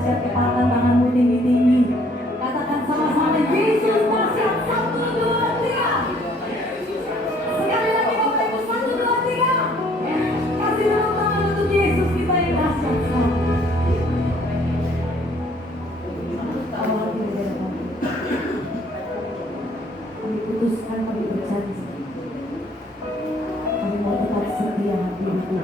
dahsyat, kepalkan tanganmu tinggi-tinggi. Katakan sama-sama, Yesus dahsyat. 1, 2, 3. Sekali lagi Bapak Ibu, 1, 2, 3. Kasih tepuk tangan untuk Yesus kita yang dahsyat. Kami putuskan, kami berjanji, kami mau tetap setia hati-hati.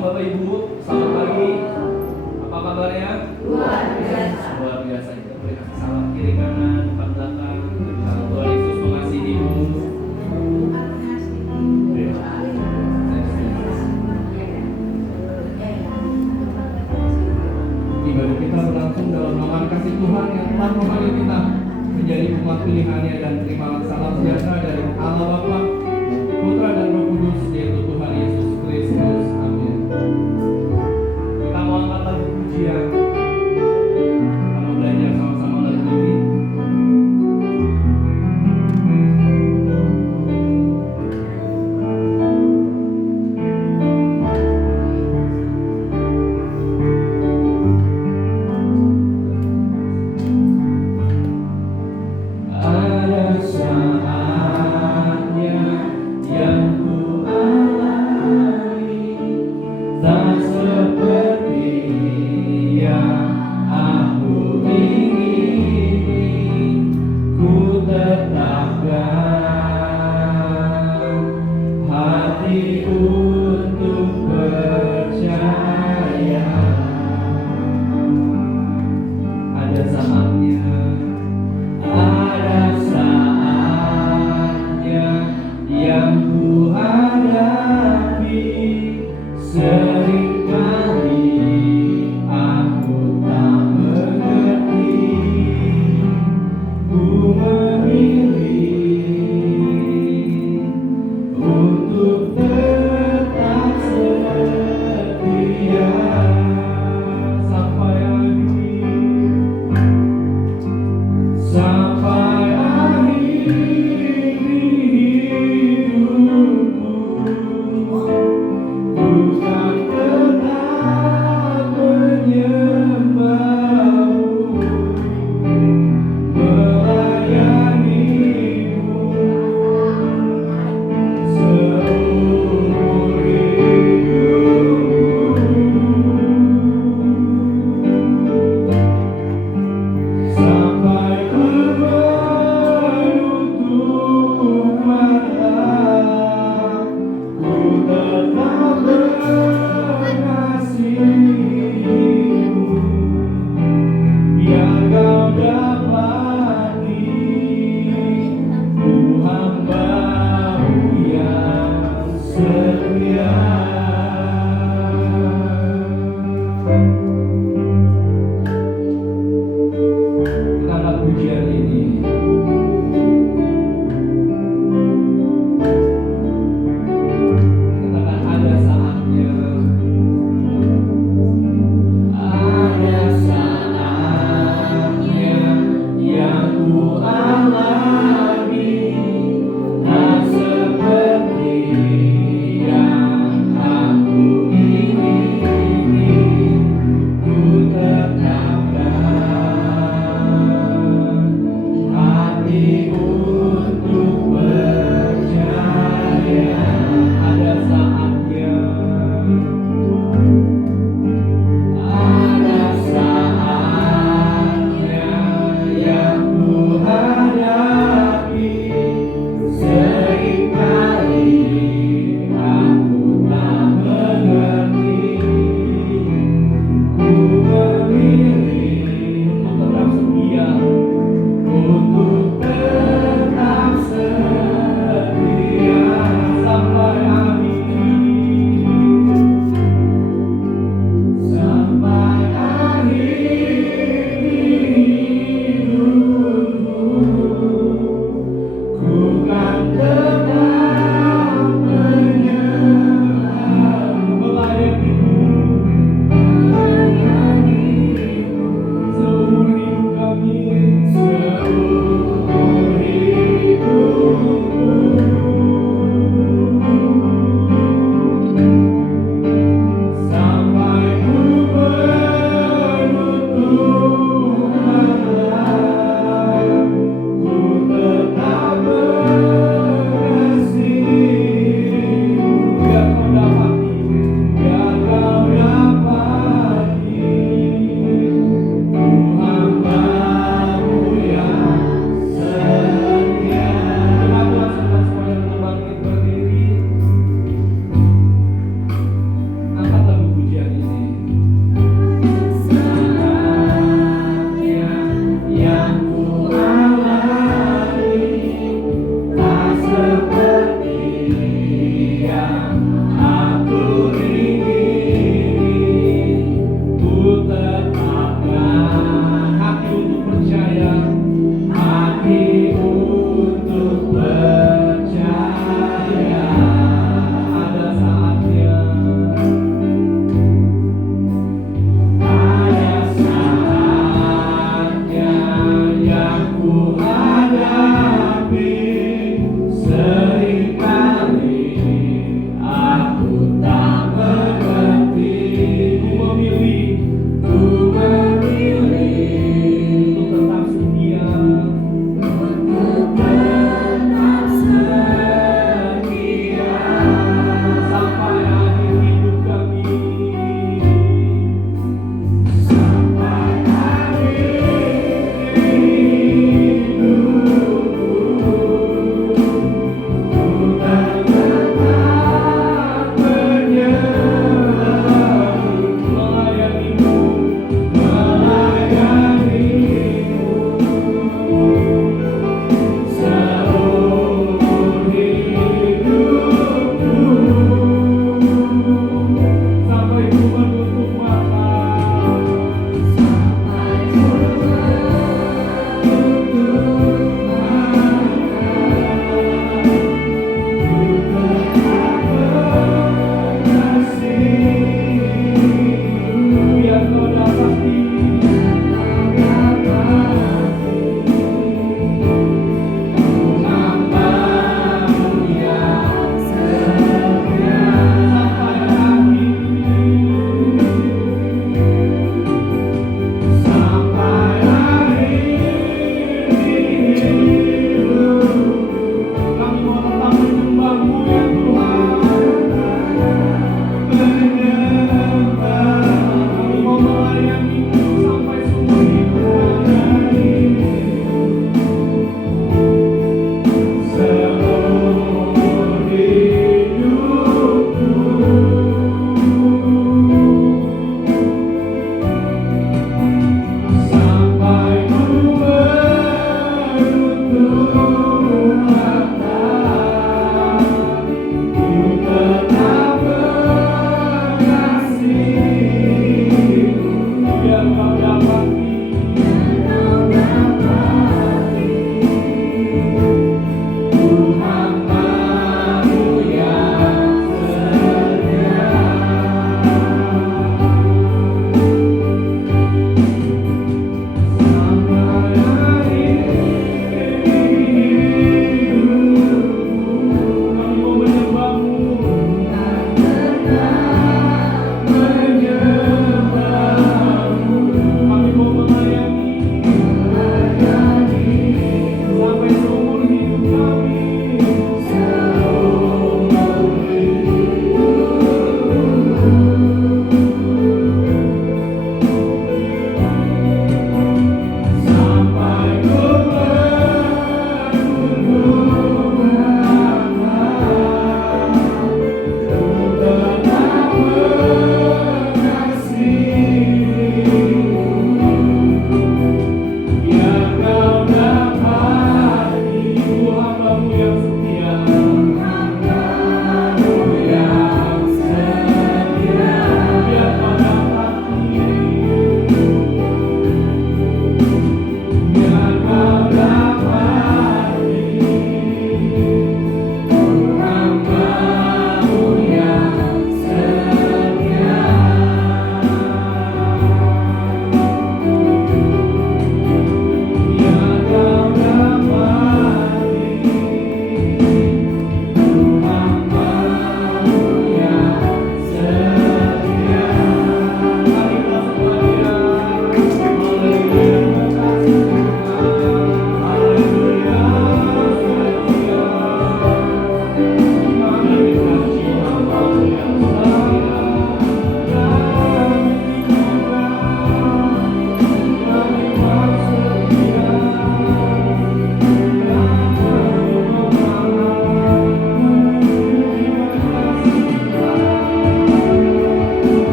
Bapak Ibu, selamat pagi. Apa kabarnya? Luar biasa. Luar biasa. Kita beri kasih salam kiri kanan.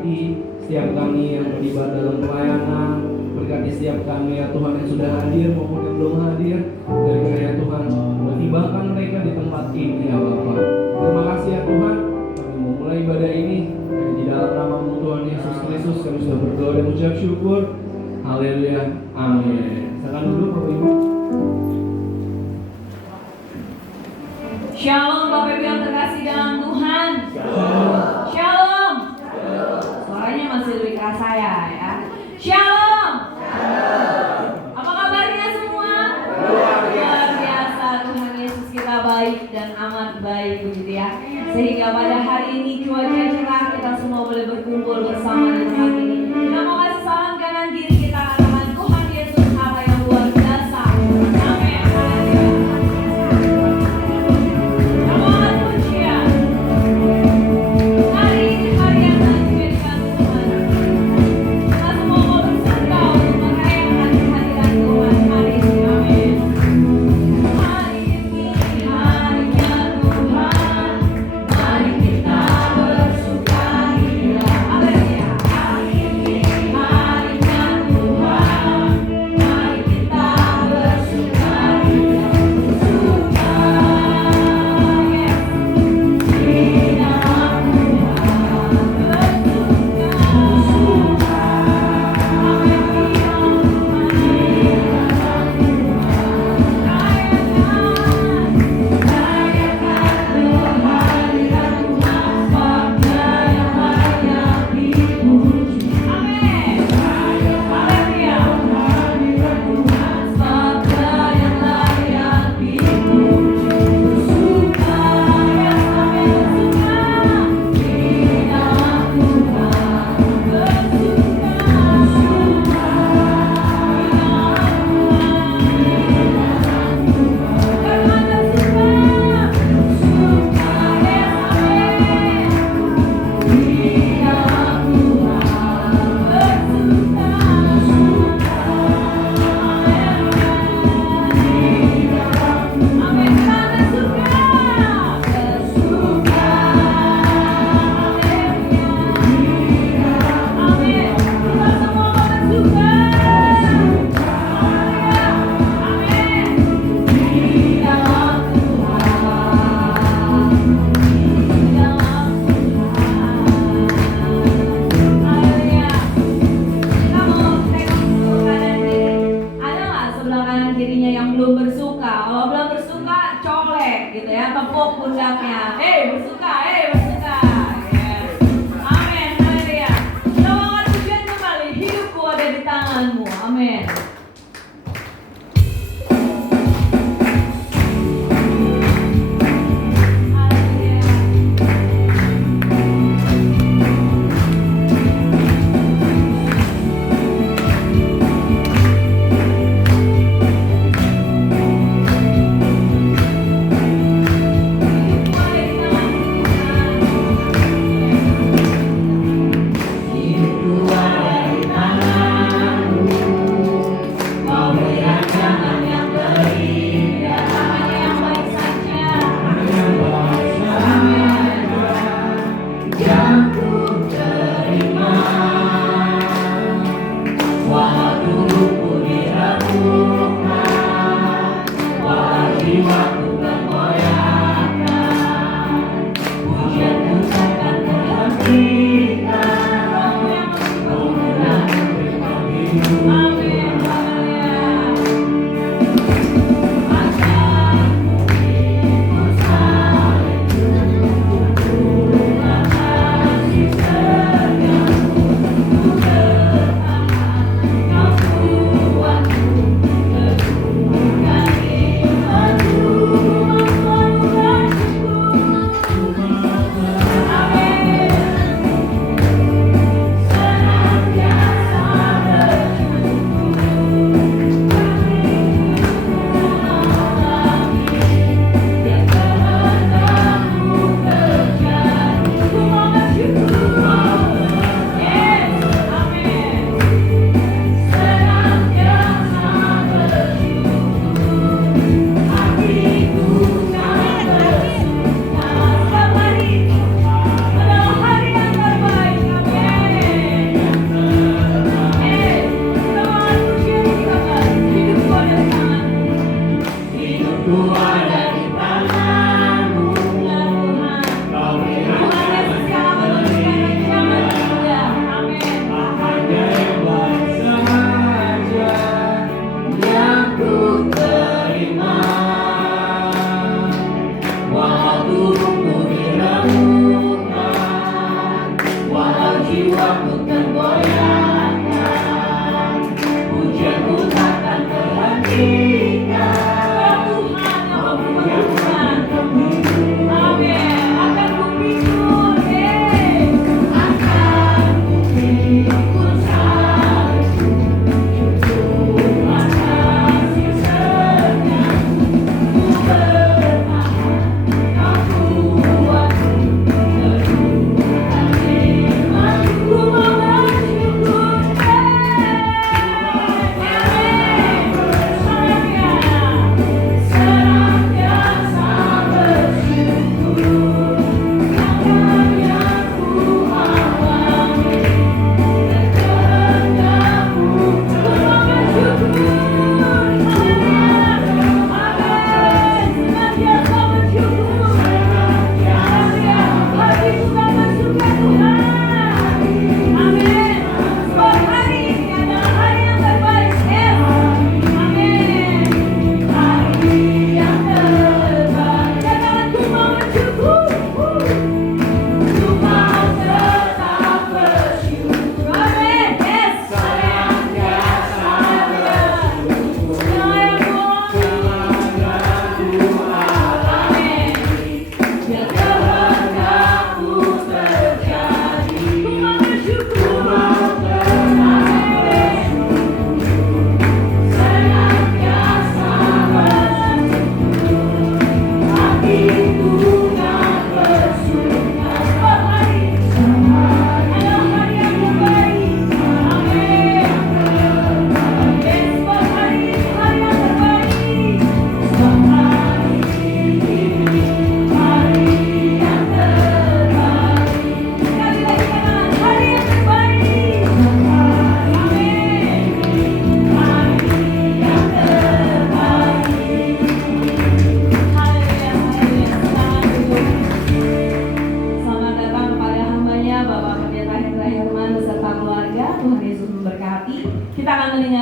berkati setiap kami yang terlibat dalam pelayanan, berkati setiap kami ya Tuhan yang sudah hadir maupun yang belum hadir. Dari kiranya Tuhan pertimbangkan mereka di tempat ini ya Bapa. Terima kasih ya Tuhan, kami mau mulai ibadah ini di dalam nama-Mu Tuhan Yesus Kristus kami sudah berdoa dan ucap syukur. Haleluya, amin. Silakan duduk Bapak Ibu. Shalom Bapak Ibu yang terkasih dalam Tuhan. Shalom. Suaranya masih lebih keras saya ya. Shalom. Apa kabarnya semua? Luar biasa. Tuhan Yesus kita baik dan amat baik begitu ya. Sehingga pada hari ini cuaca cerah, kita semua boleh berkumpul bersama di tempat ini. Kita mau kasih salam kanan kiri kita, katakan Tuhan Yesus Allah yang luar biasa. Amin. Selamat pujian. Hari ini hari yang menjadikan Tuhan. Kita semua mau bersuka untuk merayakan kehadiran Tuhan hari ini. Amin. Hari ini harinya Tuhan. Mari kita bersukaria. Amin ya. Hari ini harinya Tuhan. Mari kita bersukaria. Bersuka. Yes. Di dalam Tuhan. Bersuka. Amin. Di dalam Tuhan. Rayakan kehadiran Tuhan, sebabnya yang layak dipuji. Amin. Haleluya. Kehadiran Tuhan, sebabnya yang layak dipuji. Bersuka, ya kami bersuka di dalam Tuhan. Bersuka, bersuka di dalam Tuhan. Karena bersuka, bersuka ya amin. Di dalam Tuhan bersuka, amin. Kita bersuka, bersuka, amin. Kita semua bersuka, amin. Di dalam Tuhan, di dalam Tuhan, haleluya. Kita mau tengok sebelah kanan kiri. Ada nggak sebelah kanan kirinya yang belum bersuka? Kalau belum bersuka, colek gitu ya, tepuk pundaknya. Bersuka, bersuka. Yes. Amin, haleluya. Kita mau angkat pujian kembali. Hidupku ada di tangan-Mu. Amin. Haleluya. Hidupku ada di tangan-Mu. Kau berikan jangan yang terindah, hanya yang baik saja, yang ku terima. Walau tubuhku diremukkan, walau jiwaku tergoyahkan, pujianku takkan terhentikan. Rohmu yang memberikan hidup. Amin. Haleluya. Ajarku ikut salib, turunlah kasih setiamu, ku bertahan, kau kuatku, teguhkan imanku, mampu bersyukur. Amin. Senantiasa bersyukur.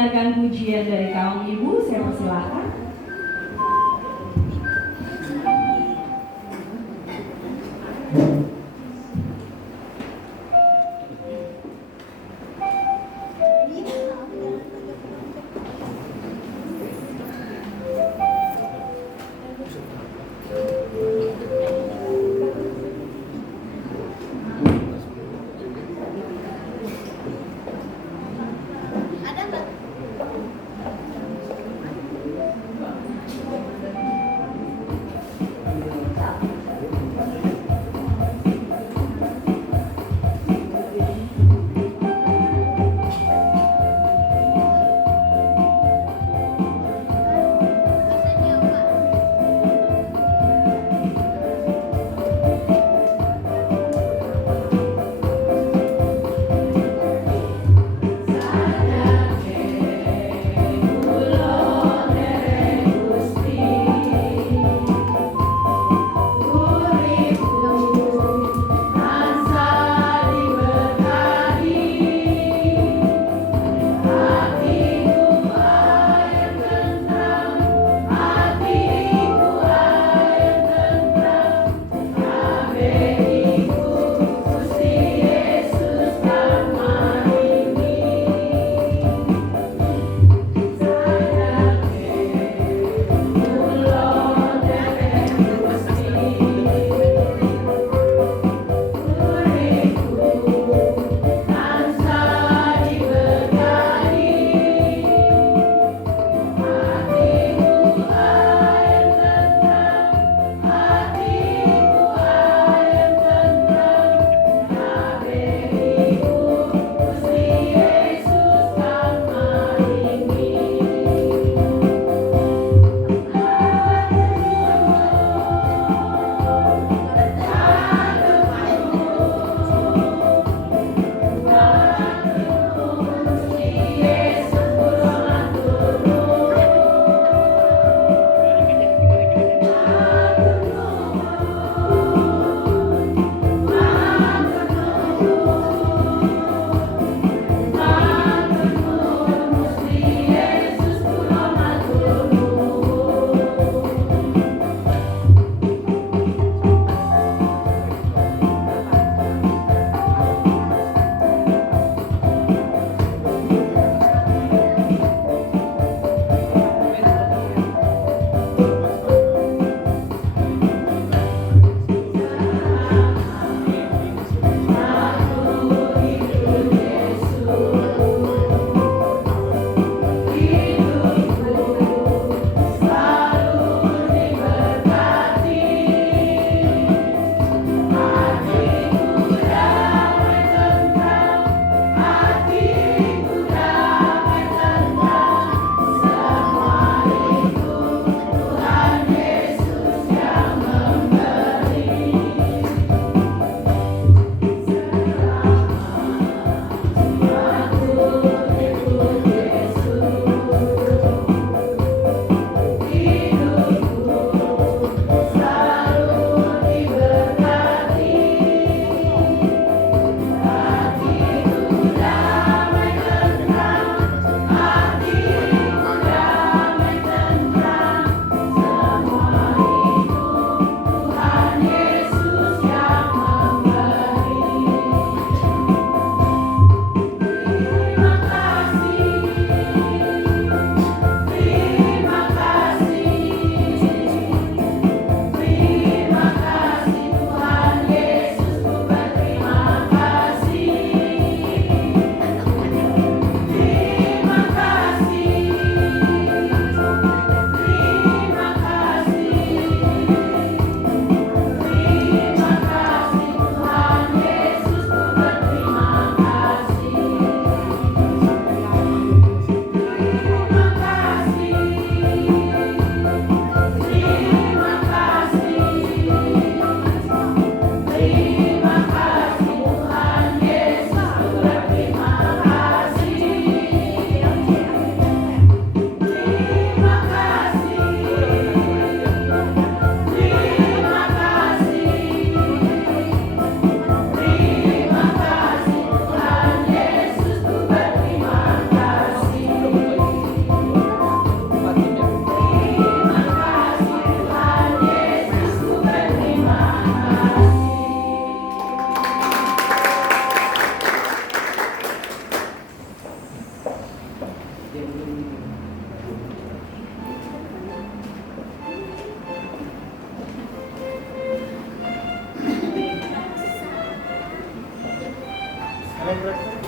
mendengarkan pujian dari kaum ibu, saya persilahkan.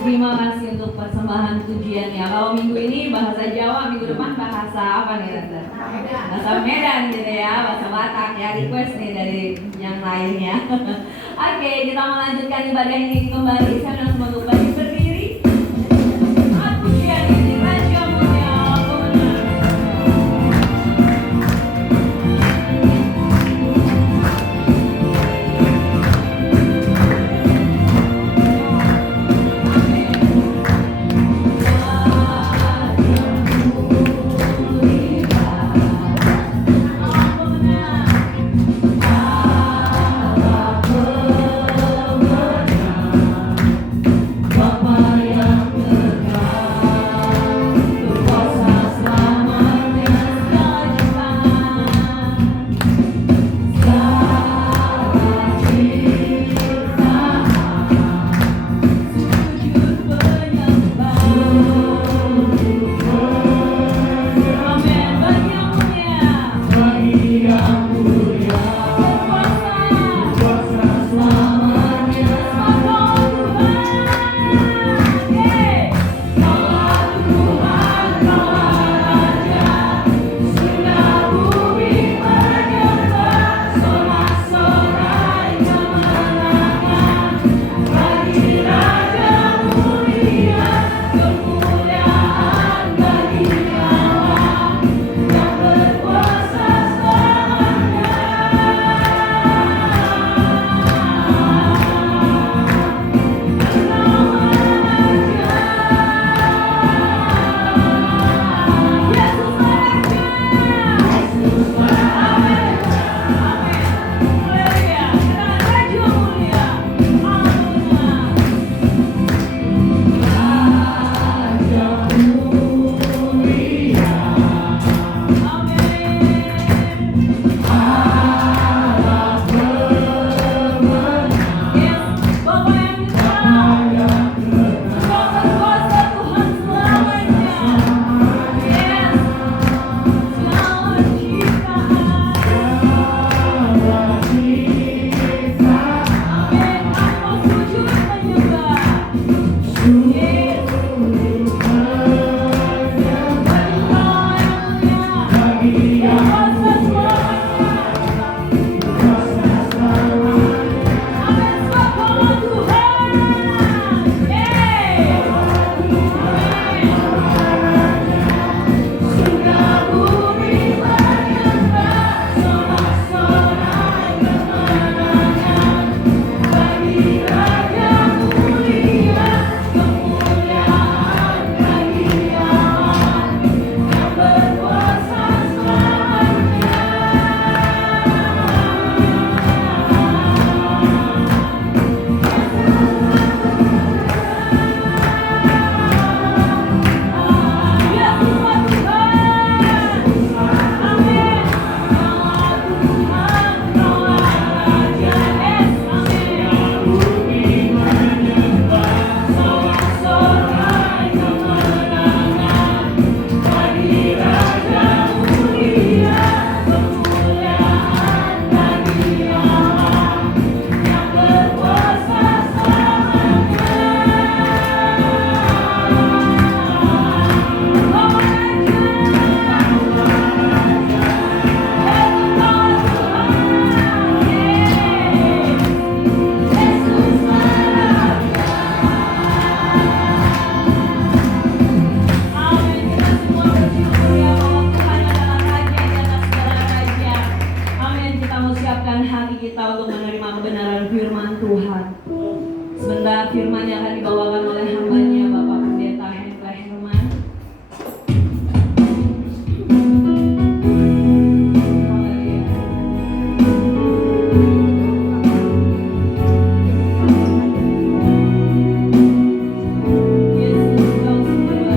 Terima kasih untuk persembahan pujiannya. Kalau minggu ini bahasa Jawa, minggu depan bahasa apa nih Tante? Bahasa Medan gitu ya, bahasa Batak ya, request nih dari yang lainnya. Oke, kita melanjutkan ibadah ini kembali. Saya langsung untuk berdiri. Pujian ini Raja Mulia Pemenang. Firman yang akan dibawakan oleh hambanya Bapak Pendeta Hendra Herman. Yesus, kau sungguh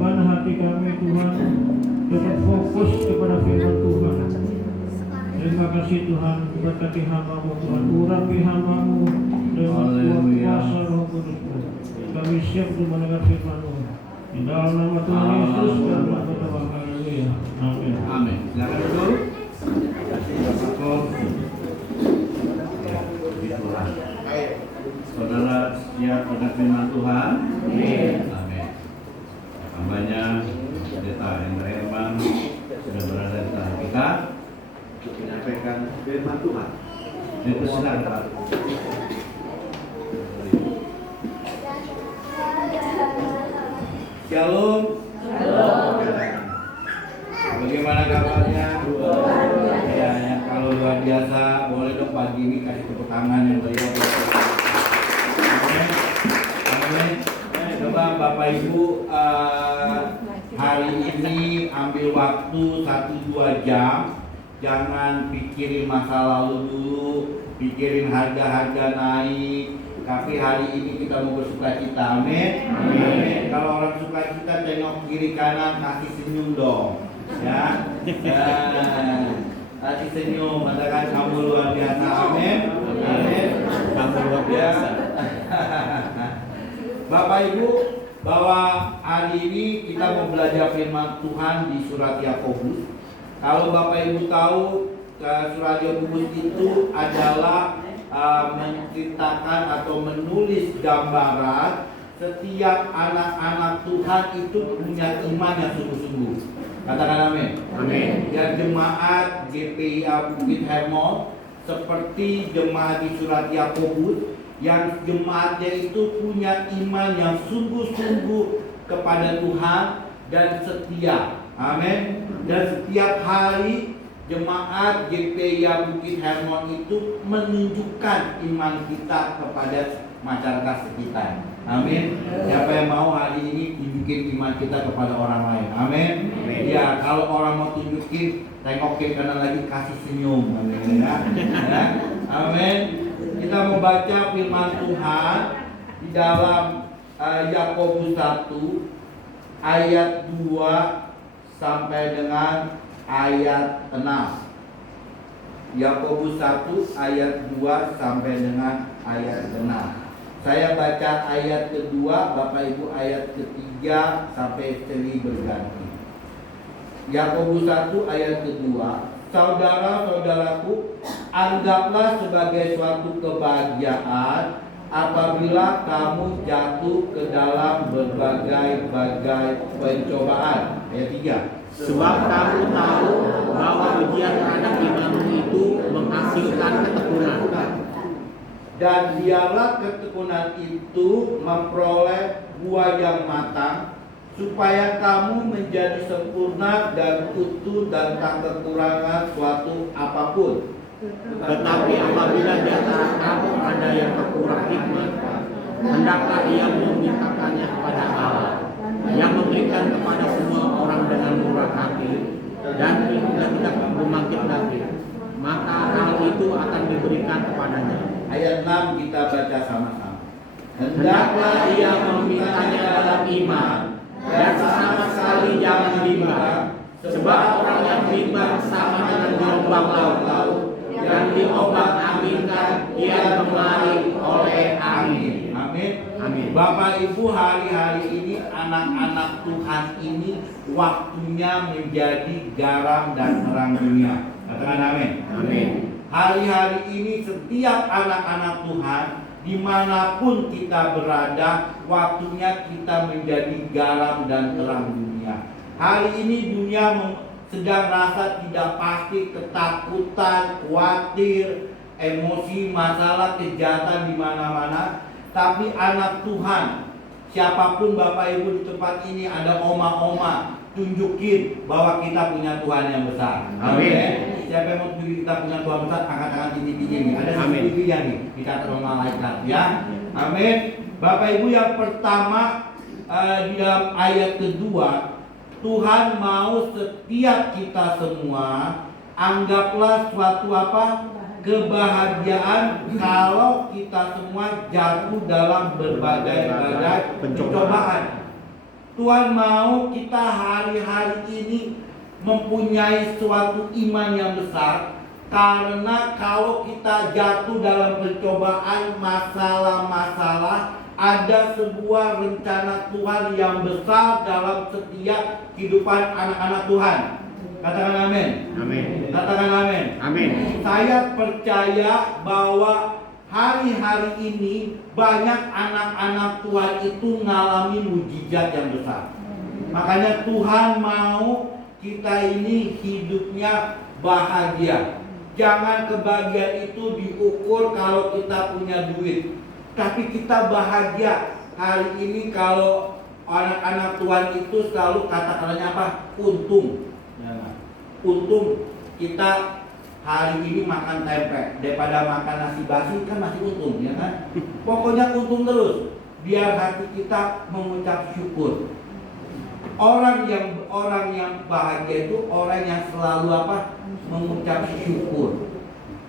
bagaimana hati kami Tuhan tetap fokus kepada firman Tuhan. Terima kasih Tuhan, berkati hamba-Mu Tuhan, urapi hamba-Mu dengan kuat kuasa Roh Kudus-Mu. Kami siap untuk mendengar firman-Mu. Di dalam nama Tuhan Yesus kami berdoa. Haleluya. Amin. Amin. Silakan dulu. Saudara siap dengan firman Tuhan? Amin. Amin. Hambanya Pendeta Hendra Herman sudah berada di tengah kita untuk menyampaikan firman Tuhan. Dipersilakan Pak. Shalom. Bagaimana kabarnya? Ya, kalau luar biasa, boleh dong pagi ini kasih tepuk tangan yang meriah. Amin. Coba Bapak Ibu hari ini ambil waktu 1-2 jam. Jangan pikirin masa lalu dulu, pikirin harga-harga naik. Tapi hari ini kita mau bersuka cita, amin. Amin. Kalau orang suka cita, tengok kiri kanan, kasih senyum dong, ya. Kasih senyum, katakan kamu luar biasa, amin. Amin. Kamu luar biasa. Bapak Ibu, bahwa hari ini kita mau belajar firman Tuhan di surat Yakobus. Kalau Bapak Ibu tahu, surat Yakobus itu adalah menceritakan atau menulis gambaran setiap anak-anak Tuhan itu punya iman yang sungguh-sungguh. Katakan amin. Amin. Dan jemaat GPIA Bukit Hermon seperti jemaat di surat Yakobus yang jemaatnya itu punya iman yang sungguh-sungguh kepada Tuhan dan setia. Amin. Dan setiap hari jemaat GPIA Bukit Hermon itu menunjukkan iman kita kepada masyarakat sekitar. Amin. Siapa yang mau hari ini tunjukin iman kita kepada orang lain? Amin. Ya, kalau orang mau tunjukin, tengokin kanan lagi, kasih senyum. Amin. Ya. Amin. Kita mau baca firman Tuhan di dalam Yakobus 1 ayat 2 sampai dengan ayat 6. Yakobus 1 ayat 2 sampai dengan ayat 6. Saya baca ayat kedua, Bapak Ibu ayat ketiga sampai silih berganti. Yakobus 1 ayat kedua. Saudara-saudaraku, anggaplah sebagai suatu kebahagiaan apabila kamu jatuh ke dalam berbagai-bagai pencobaan. Ayat 3. Sebab kamu tahu bahwa ujian terhadap imanmu itu menghasilkan ketekunan. Dan biarlah ketekunan itu memperoleh buah yang matang, supaya kamu menjadi sempurna dan utuh dan tak kekurangan suatu apapun. Tetapi apabila di antara kamu ada yang kekurang hikmat, hendaklah ia memintakannya kepada Allah, yang memberikan kepada semua orang dengan murah hati dan tidak membangkit lagi, maka hal itu akan diberikan kepadanya. Ayat 6 kita baca sama-sama. Hendaklah ia memintanya dalam iman dan sama sekali jangan bimbang, sebab orang yang bimbang sama dengan gelombang laut yang diombang-ambingkan dia kemari oleh angin. Amin. Amin. Bapak Ibu, hari-hari ini anak-anak Tuhan ini waktunya menjadi garam dan terang dunia. Katakan amin. Amin. Hari-hari ini setiap anak-anak Tuhan dimanapun kita berada, waktunya kita menjadi garam dan terang dunia. Hari ini dunia sedang rasa tidak pasti, ketakutan, khawatir, emosi, masalah, kejahatan di mana-mana. Tapi anak Tuhan, siapapun Bapak Ibu di tempat ini, ada oma-oma, tunjukin bahwa kita punya Tuhan yang besar. Amin. Siapa yang mau tunjukin kita punya Tuhan besar, angkat tangan tinggi-tinggi nih. Ada seperti yang nih, dicatat oleh malaikat ya. Amin. Bapak Ibu, yang pertama di dalam ayat kedua, Tuhan mau setiap kita semua anggaplah suatu apa? Kebahagiaan kalau kita semua jatuh dalam berbagai-bagai pencobaan. Tuhan mau kita hari-hari ini mempunyai suatu iman yang besar. Karena kalau kita jatuh dalam pencobaan, masalah-masalah, ada sebuah rencana Tuhan yang besar dalam setiap kehidupan anak-anak Tuhan. Katakan amin. Amin. Katakan amin. Amin. Saya percaya bahwa hari-hari ini banyak anak-anak Tuhan itu mengalami mujizat yang besar. Makanya Tuhan mau kita ini hidupnya bahagia. Jangan kebahagiaan itu diukur kalau kita punya duit. Tapi kita bahagia. Hari ini kalau anak-anak Tuhan itu selalu kata-katanya apa? Untung. Untung kita hari ini makan tempe daripada makan nasi basi, kan masih untung, ya kan? Pokoknya untung terus. Biar hati kita mengucap syukur. Orang yang bahagia itu orang yang selalu apa? Mengucap syukur.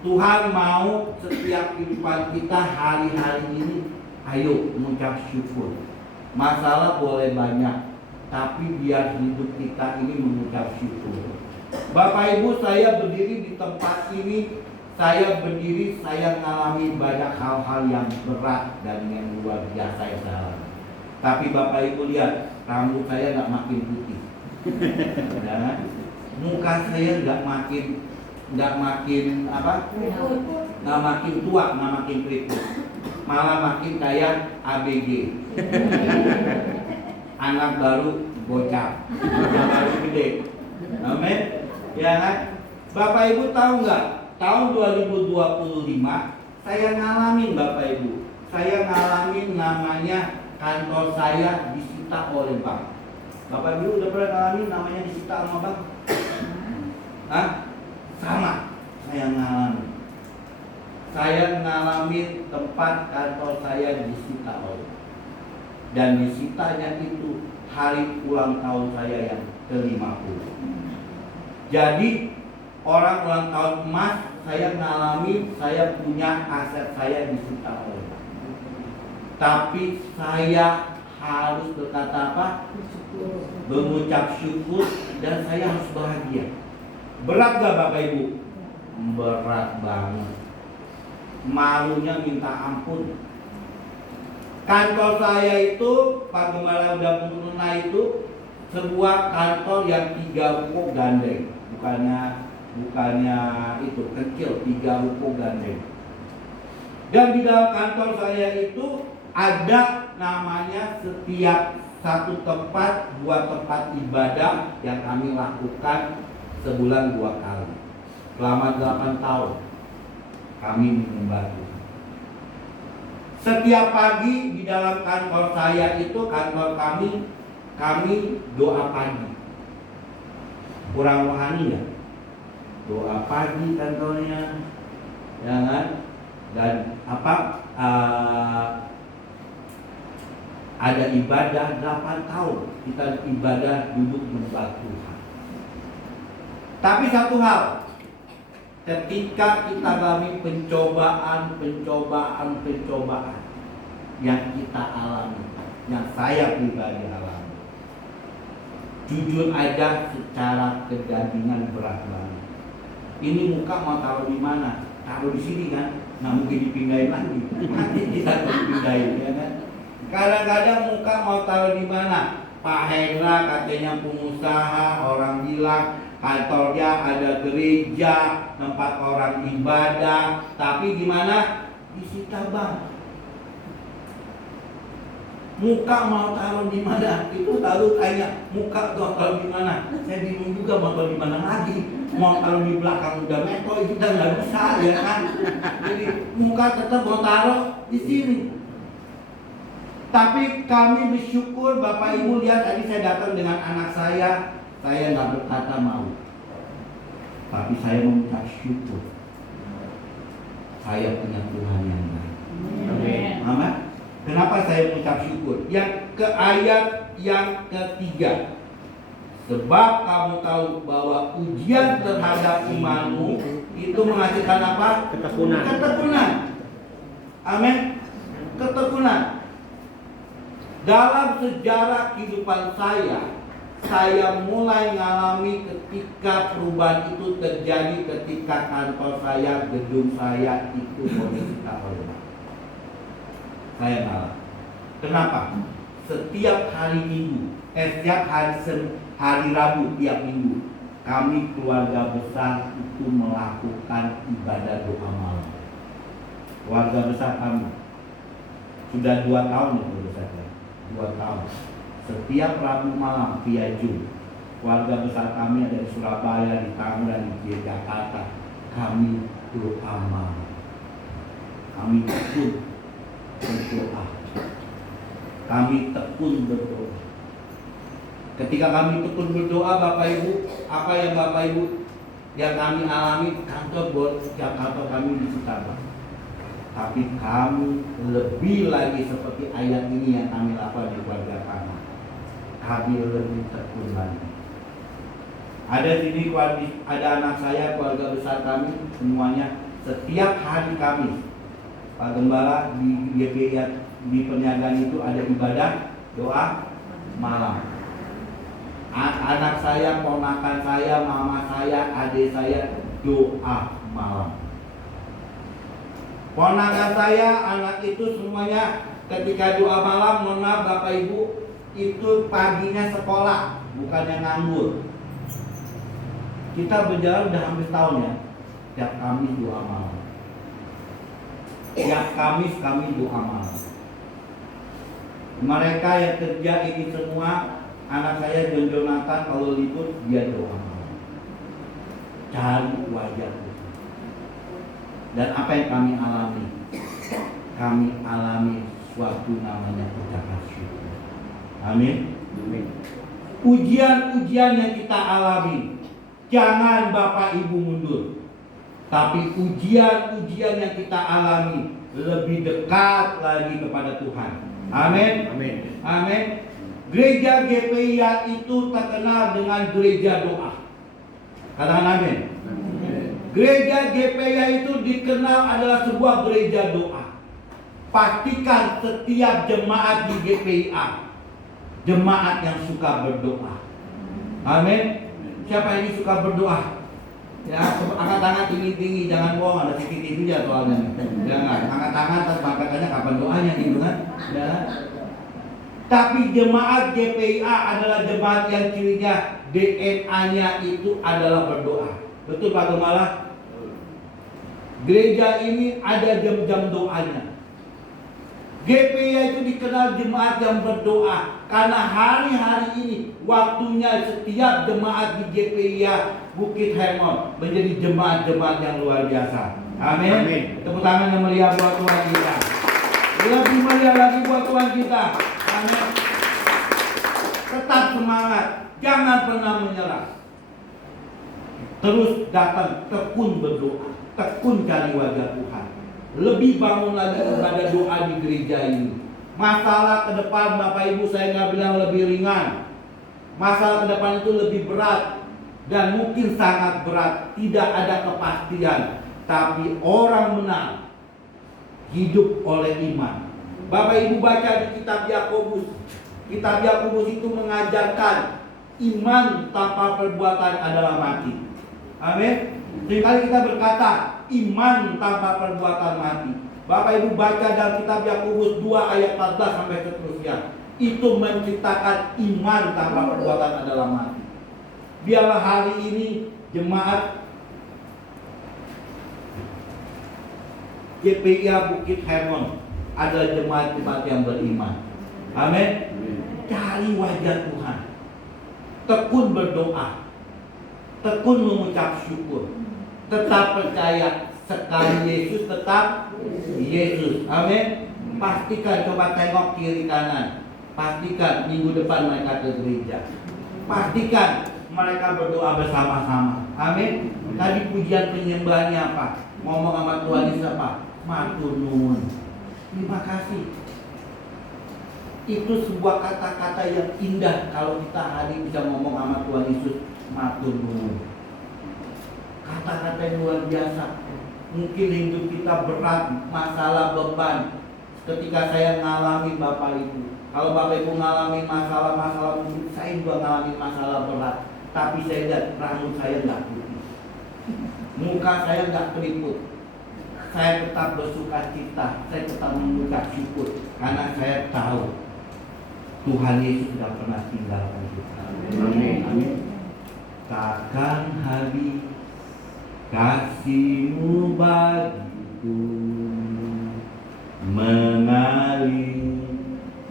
Tuhan mau setiap kehidupan kita hari-hari ini, ayo mengucap syukur. Masalah boleh banyak, tapi biar hidup kita ini mengucap syukur. Bapak Ibu, saya berdiri di tempat ini, saya mengalami banyak hal-hal yang berat dan yang luar biasa yang saya alami. Tapi Bapak Ibu lihat, rambut saya nggak makin putih, ya. Muka saya nggak makin apa? Nggak makin tua, nggak makin keriput, malah makin kayak ABG, anak baru bocah, anak baru gede. Amin. Ya kan? Bapak Ibu tahu nggak? Tahun 2025 saya ngalamin, Bapak Ibu. Saya ngalamin namanya kantor saya disita oleh bank. Bapak Ibu udah pernah ngalamin namanya disita sama bank? Hah? Sama. Saya ngalamin tempat kantor saya disita oleh. Dan disitanya itu hari ulang tahun saya yang ke-50. Jadi orang ulang tahun emas saya ngalami, saya punya aset saya disita oleh. Tapi saya harus berkata apa? Mengucap syukur dan saya harus bahagia. Berat gak Bapak Ibu? Berat banget. Malunya minta ampun. Kantor saya itu, Pak Gembala udah pernah itu, sebuah kantor yang 3 ruko gandeng. Bukannya itu kecil, 3 ruko gandeng. Dan di dalam kantor saya itu ada namanya setiap satu tempat, 2 tempat ibadah yang kami lakukan sebulan 2 kali. Selama 8 tahun kami membantu. Setiap pagi di dalam kantor saya itu, kantor kami doa pagi. Kurang rohani ya? Doa pagi kantornya, ya kan? Dan ada ibadah 8 tahun kita ibadah duduk menyembah Tuhan. Tapi satu hal, ketika kita alami pencobaan yang kita alami, yang saya pribadi alami, jujur aja secara kedagingan berat banget. Ini muka mau taruh di mana? Taruh di sini kan? Nggak mungkin dipindahin lagi. Nanti kita pindahin, ya kan? Kadang-kadang muka mau taruh di mana? Pak Hendra katanya pengusaha, orang bilang kantornya ada gereja, tempat orang ibadah, tapi gimana? Disita bank. Muka mau taruh di mana? Itu lalu tanya, muka mau taruh di mana? Saya bingung juga mau taruh di mana lagi. Mau taruh di belakang udah meto itu udah nggak bisa, ya kan? Jadi muka tetap mau taruh di sini. Tapi kami bersyukur, Bapak Ibu lihat tadi saya datang dengan anak saya nggak berkata mau, tapi saya mengucap syukur. Saya punya Tuhan yang baik. Amin. Kenapa saya mengucap syukur? Yang ke ayat yang ketiga. Sebab kamu tahu bahwa ujian terhadap imanmu itu menghasilkan apa? Ketekunan. Amin. Ketekunan. Dalam sejarah kehidupan saya mulai mengalami ketika perubahan itu terjadi ketika kantor saya, gedung saya itu mau disita oleh bank. Saya ngalah. Kenapa? Setiap hari Minggu, setiap hari Rabu tiap minggu, kami keluarga besar itu melakukan ibadah doa malam. Keluarga besar kami sudah 2 tahun itu saja, 2 tahun. Setiap Rabu malam via Zoom, keluarga besar kami ada di Surabaya, di Tangerang, di Jakarta, kami doa malam. Kami tekun berdoa. Kami tekun berdoa. Ketika kami tekun berdoa, Bapak Ibu, apa yang Bapak Ibu yang kami alami, kantor kami disita. Tapi kami lebih lagi seperti ayat ini yang kami lakukan di keluarga kami. Kami lebih tekun lagi. Ada sini ada anak saya, keluarga besar kami semuanya setiap hari Kamis, Pak Gembala di GPI di perniagaan itu ada ibadah doa malam. Anak saya, ponakan saya, mama saya, adik saya doa malam. Ponakan saya, anak itu semuanya ketika doa malam, mohon maaf Bapak Ibu, itu paginya sekolah, bukannya nganggur. Kita berjalan udah hampir tahun ya, tiap Kamis doa malam. Tiap Kamis kami doa malam. Mereka yang kerja ini semua, anak saya John Jonathan kalau libur dia doa malam. Cari wajah Tuhan. Dan apa yang kami alami? Kami alami suatu namanya ucapan syukur. Amin. Ujian-ujian yang kita alami, jangan Bapak Ibu mundur. Tapi ujian-ujian yang kita alami lebih dekat lagi kepada Tuhan. Amin. Amin. Amin. Gereja GPIA itu terkenal dengan gereja doa. Katakan amin. Gereja GPIA itu dikenal adalah sebuah gereja doa. Pastikan setiap jemaat di GPIA jemaat yang suka berdoa. Amin. Siapa ini suka berdoa? Ya, angkat tangan tinggi-tinggi, jangan bohong, ada CCTV ya soalnya. Jangan angkat tangan, tanpa katanya kapan doanya gitu kan? Ya. Tapi jemaat GPIA adalah jemaat yang cirinya DNA-nya itu adalah berdoa. Betul Pak Gembala? Gereja ini ada jam-jam doanya. GPIA itu dikenal jemaat yang berdoa karena hari-hari ini waktunya setiap jemaat di GPIA Bukit Hermon menjadi jemaat-jemaat yang luar biasa. Amin. Amin. Tepuk tangan yang meriah buat Tuhan kita. Lebih meriah lagi buat Tuhan kita. Amin. Tetap semangat, jangan pernah menyerah. Terus datang, tekun berdoa, tekun cari wajah Tuhan. Lebih bangun lagi kepada doa di gereja ini. Masalah ke depan Bapak Ibu saya nggak bilang lebih ringan. Masalah ke depan itu lebih berat dan mungkin sangat berat. Tidak ada kepastian. Tapi orang menang hidup oleh iman. Bapak Ibu baca di kitab Yakobus. Kitab Yakobus itu mengajarkan iman tanpa perbuatan adalah mati. Amin. Seringkali kita berkata iman tanpa perbuatan mati. Bapak Ibu baca dalam kitab Yakobus 2 ayat 14 sampai seterusnya. Itu menciptakan iman tanpa perbuatan adalah mati. Biarlah hari ini jemaat GPIA Bukit Hermon adalah jemaat-jemaat yang beriman. Amin. Cari wajah Tuhan. Tekun berdoa. Tekun mengucap syukur. Tetap percaya sekali Yesus tetap Yesus. Amin. Pastikan coba tengok kiri kanan. Pastikan minggu depan mereka ke gereja. Pastikan mereka berdoa bersama-sama. Amin. Tadi pujian penyembahnya apa? Ngomong sama Tuhan Yesus apa? Matur nuwun. Terima kasih. Itu sebuah kata-kata yang indah kalau kita hari bisa ngomong sama Tuhan Yesus. Matur nuwun. Kata-kata yang luar biasa. Mungkin hidup kita berat, masalah, beban. Ketika saya ngalami Bapak Ibu, Kalau Bapak Ibu ngalamin masalah-masalah hidup, saya juga ngalamin masalah berat. Tapi saya lihat rambut saya nggak putih, muka saya nggak keriput. Saya tetap bersuka cita, saya tetap mengucap syukur karena saya tahu Tuhan Yesus tidak pernah tinggalkan kita. Amin. Amin. Takkan habis kasih-Mu bagiku, mengalir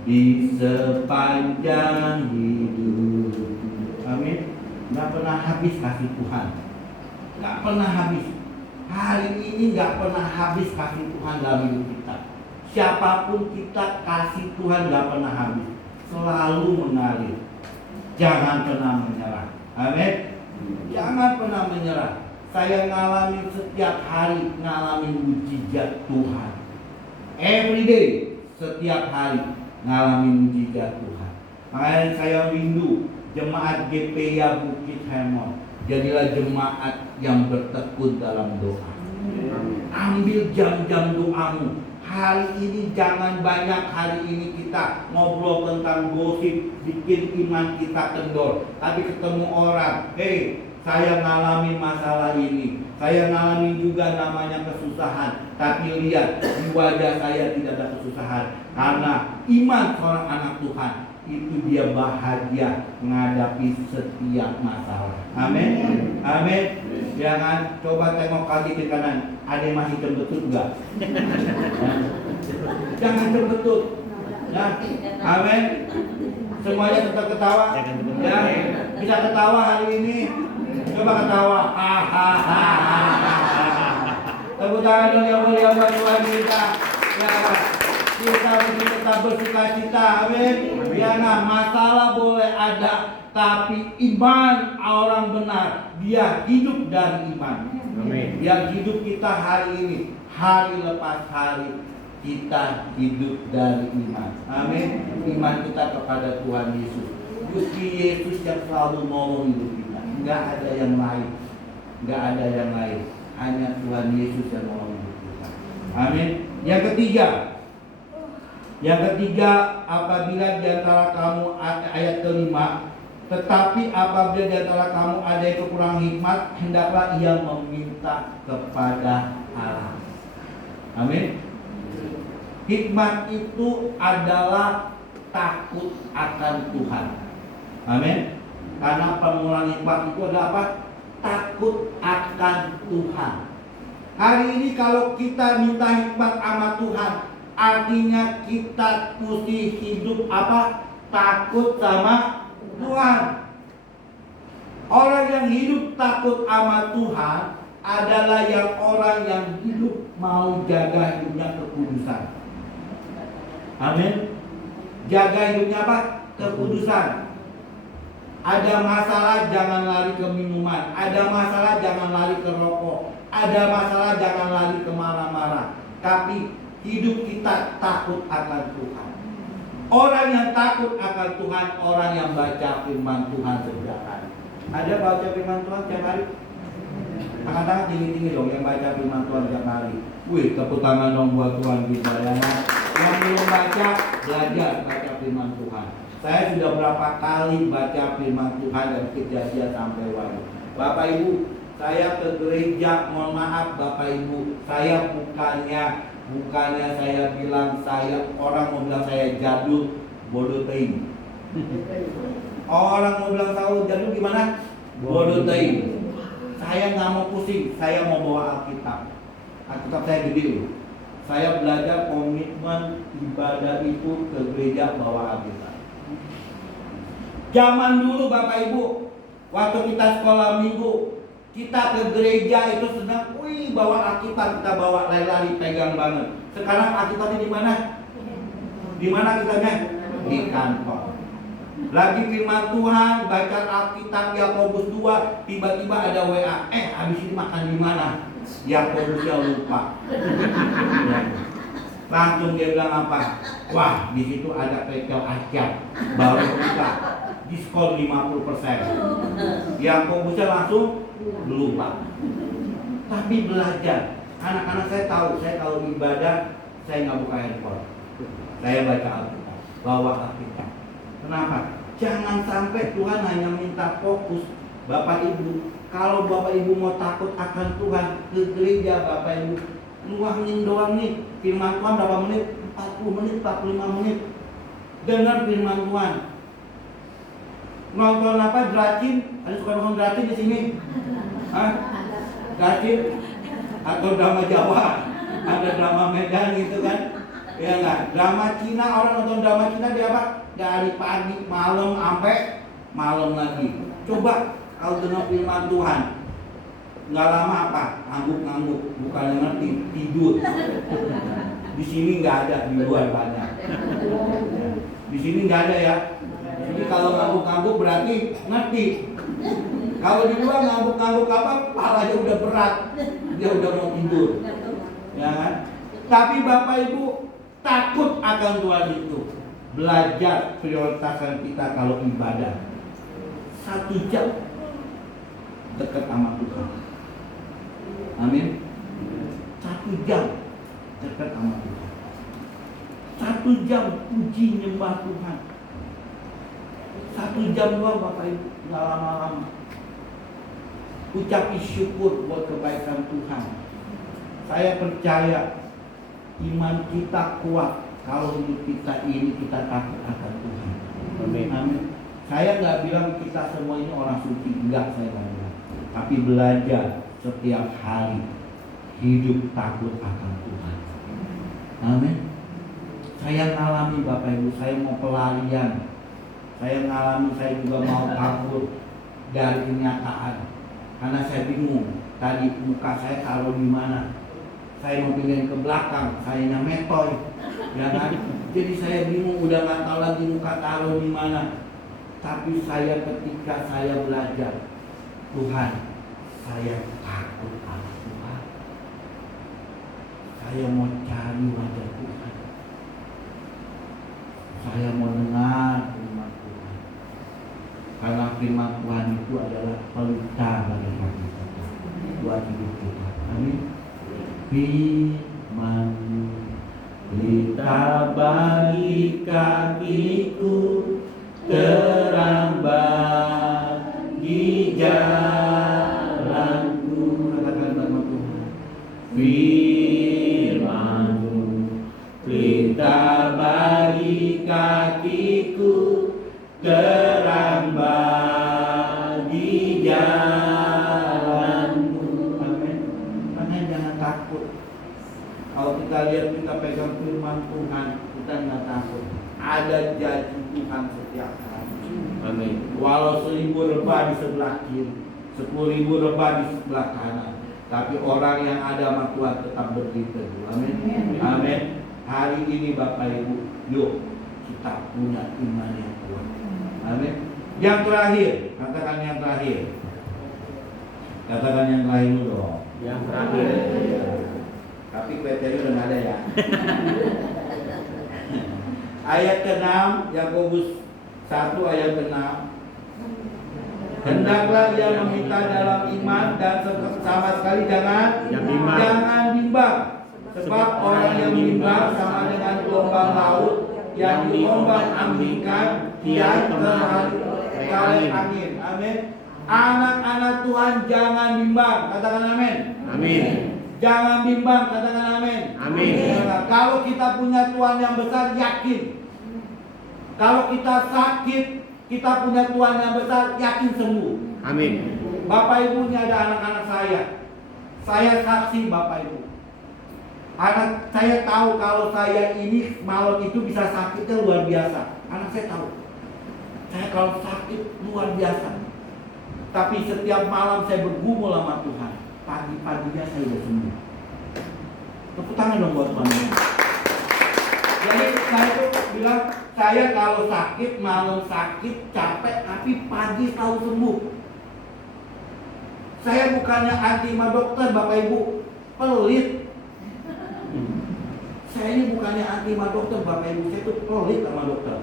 di sepanjang hidup. Amin. Nggak pernah habis kasih Tuhan, nggak pernah habis. Hari ini nggak pernah habis kasih Tuhan dalam hidup kita. Siapapun kita, kasih Tuhan nggak pernah habis, selalu mengalir. Jangan pernah menyerah. Amin. Jangan pernah menyerah. Saya ngalamin setiap hari, ngalamin mujizat Tuhan. Every day, setiap hari ngalamin mujizat Tuhan. Makanya saya rindu jemaat GPIA Bukit Hermon. Jadilah jemaat yang bertekun dalam doa. Ambil jam-jam doamu. Hari ini jangan banyak hari ini kita ngobrol tentang gosip, bikin iman kita kendor. Tapi ketemu orang, hey, saya ngalamin masalah ini, saya ngalamin juga namanya kesusahan. Tapi lihat, di wajah saya tidak ada kesusahan. Karena iman seorang anak Tuhan, itu dia bahagia menghadapi setiap masalah. Amin. Amin. Jangan coba tengok kaki ke kanan, ada yang masih cembetut enggak? Jangan cembetut. Ya. Amin. Semuanya tetap ketawa. Ya. Bisa ketawa hari ini. Coba ketawa. Tepuk tangan dong yang mulia buat Tuhan kita. Ya. Kita mesti tetap bersuka cita. Amin. Ya, nah, masalah boleh ada, tapi iman orang benar, dia hidup dari iman. Amin. Yang hidup kita hari ini, hari lepas hari, kita hidup dari iman. Amin. Iman kita kepada Tuhan Yesus. Gusti Yesus yang selalu nolong hidup kita. Enggak ada yang lain. Enggak ada yang lain. Hanya Tuhan Yesus yang nolong hidup kita. Amin. Yang ketiga, apabila di antara kamu, ayat kelima, tetapi apabila di antara kamu ada yang kekurangan hikmat, hendaklah ia meminta kepada Allah. Amin. Hikmat itu adalah takut akan Tuhan. Amin. Karena pengurangan hikmat itu adalah apa? Takut akan Tuhan. Hari ini kalau kita minta hikmat sama Tuhan, artinya kita mesti hidup apa? Takut sama Tuhan. Orang yang hidup takut sama Tuhan adalah orang yang hidup mau jaga hidupnya kekudusan. Amin. Jaga hidupnya apa? Kekudusan. Ada masalah jangan lari ke minuman. Ada masalah jangan lari ke rokok. Ada masalah jangan lari ke marah-marah. Tapi hidup kita takut akan Tuhan. Orang yang takut akan Tuhan, orang yang baca firman Tuhan setiap hari. Ada baca firman Tuhan setiap hari? Angkat tangan tinggi-tinggi dong yang baca firman Tuhan setiap hari. Wih, tepuk tangan dong buat Tuhan kita ya. Yang belum baca, belajar baca firman Tuhan. Saya sudah berapa kali baca firman Tuhan dari Kejadian sampai Wahyu. Bapak Ibu, saya ke gereja, mohon maaf Bapak Ibu, saya bukannya saya bilang orang mau bilang saya jadul, bodoh teing. Orang mau bilang tahu jadul gimana? Bodoh teing. Saya nggak mau pusing, saya mau bawa Alkitab. Alkitab saya gede loh. Saya belajar komitmen ibadah itu ke gereja bawa Alkitab. Zaman dulu Bapak Ibu, waktu kita sekolah minggu, kita ke gereja itu sedang, wih bawa Alkitab, kita bawa lari-lari pegang banget. Sekarang Alkitabnya di mana? Di mana kitanya? Di kantor. Lagi firman Tuhan, baca Alkitab Yakobus 2, tiba-tiba ada WA. Habis ini makan di mana? Yakobusnya lupa. Langsung dia bilang apa? Wah, di situ ada pekel asyap, baru buka, diskon 50%. Yakobusnya langsung lupa. Tapi belajar. Anak-anak saya tahu, saya kalau ibadah saya nggak buka handphone, saya baca Alkitab. bawa kita. Kenapa? Jangan sampai Tuhan hanya minta fokus. Bapak Ibu, kalau Bapak Ibu mau takut akan Tuhan, ke gereja Bapak Ibu luangin doang nih firman Tuhan berapa menit? 40 menit, 45 menit. Dengar firman Tuhan. Nonton apa? Dracin? Ada suka nonton Dracin di sini? Hah? Dracin? Atau drama Jawa? Ada drama Medan gitu kan? Ya enggak? Drama Cina, orang nonton drama Cina dia apa? Dari pagi, malam, sampai malam lagi. Coba kalau dengar firman Tuhan, nggak lama apa? Ngangguk-ngangguk, bukannya ngerti, tidur. Di sini nggak ada, di luar banyak. Di sini nggak ada ya. Jadi kalau ngangguk-ngangguk berarti ngerti. Kalau di luar ngangguk-ngangguk apa? Palanya udah berat, dia udah mau tidur. Ya kan? Tapi Bapak Ibu takut akan Tuhan itu. Belajar prioritaskan kita kalau ibadah 1 jam dekat sama Tuhan. Amin. 1 jam dekat sama Tuhan. 1 jam puji nyembah Tuhan. 1 jam doang Bapak Ibu, nggak lama-lama. Ucapi syukur buat kebaikan Tuhan. Saya percaya iman kita kuat kalau hidup kita ini kita takut akan Tuhan. Amin. Amin. Saya nggak bilang kita semua ini orang suci, enggak, saya nggak bilang. Tapi belajar setiap hari hidup takut akan Tuhan. Amin. Saya ngalami Bapak Ibu, saya mau pelarian. Saya ngalami, saya juga mau kabur dari kenyataan. Karena saya bingung, tadi muka saya taruh di mana. Saya mau pindahin ke belakang, saya metoy, ya kan? Jadi saya bingung, udah nggak tahu lagi muka taruh di mana. Tapi saya ketika saya belajar, Tuhan, saya takut akan Tuhan. Saya mau cari wajah Tuhan. Saya mau dengar firman Tuhan. Karena firman Tuhan itu adalah pelita bagi hati kita, buat hidup kita. Amin. Firman pelita bagi kakiku, terang bagi jalanku. Katakan nama Tuhan. Firman-Mu pelita bagi kakiku, terang bagi jalanku. Amin. Makanya jangan takut. Kalau kita lihat, kita pegang firman Tuhan, kita nggak takut. Ada janji Tuhan setiap hari. Amin. Walau 1000 lebah di sebelah kiri, 10.000 lebah di sebelah kanan, tapi orang yang ada sama Tuhan tetap berdiri teguh. Amin. Amin. Hari ini Bapak Ibu, yuk kita punya iman yang kuat. Amin. Yang terakhir, katakan yang terakhir. Katakan yang terakhir dulu dong. Yang terakhir. Tapi PT-nya udah nggak ada ya. Ayat ke-6, Yakobus 1 ayat ke-6. Hendaklah ia meminta dalam iman dan sama sekali jangan bimbang. Sebab orang yang bimbang sama dengan gelombang laut yang diombang-ambingkan kian terkali angin. Amin. Anak-anak Tuhan jangan bimbang. Katakan amin. Amin. Jangan bimbang, katakan amin. Amin. Kalau kita punya Tuhan yang besar, yakin. Kalau kita sakit, kita punya Tuhan yang besar, yakin sembuh. Amin. Bapak Ibu, ini ada anak-anak saya. Saya saksi Bapak Ibu. Anak saya tahu kalau saya ini malam itu bisa sakitnya luar biasa. Anak saya tahu. Saya kalau sakit luar biasa. Tapi setiap malam saya bergumul sama Tuhan. Pagi-paginya saya udah sembuh. Tepuk tangan dong buat Tuhan. Jadi saya itu bilang, saya kalau sakit, malam sakit, capek, tapi pagi tahu sembuh. Saya bukannya anti sama dokter Bapak Ibu, pelit. Saya ini bukannya anti sama dokter Bapak Ibu, saya itu pelit sama dokter.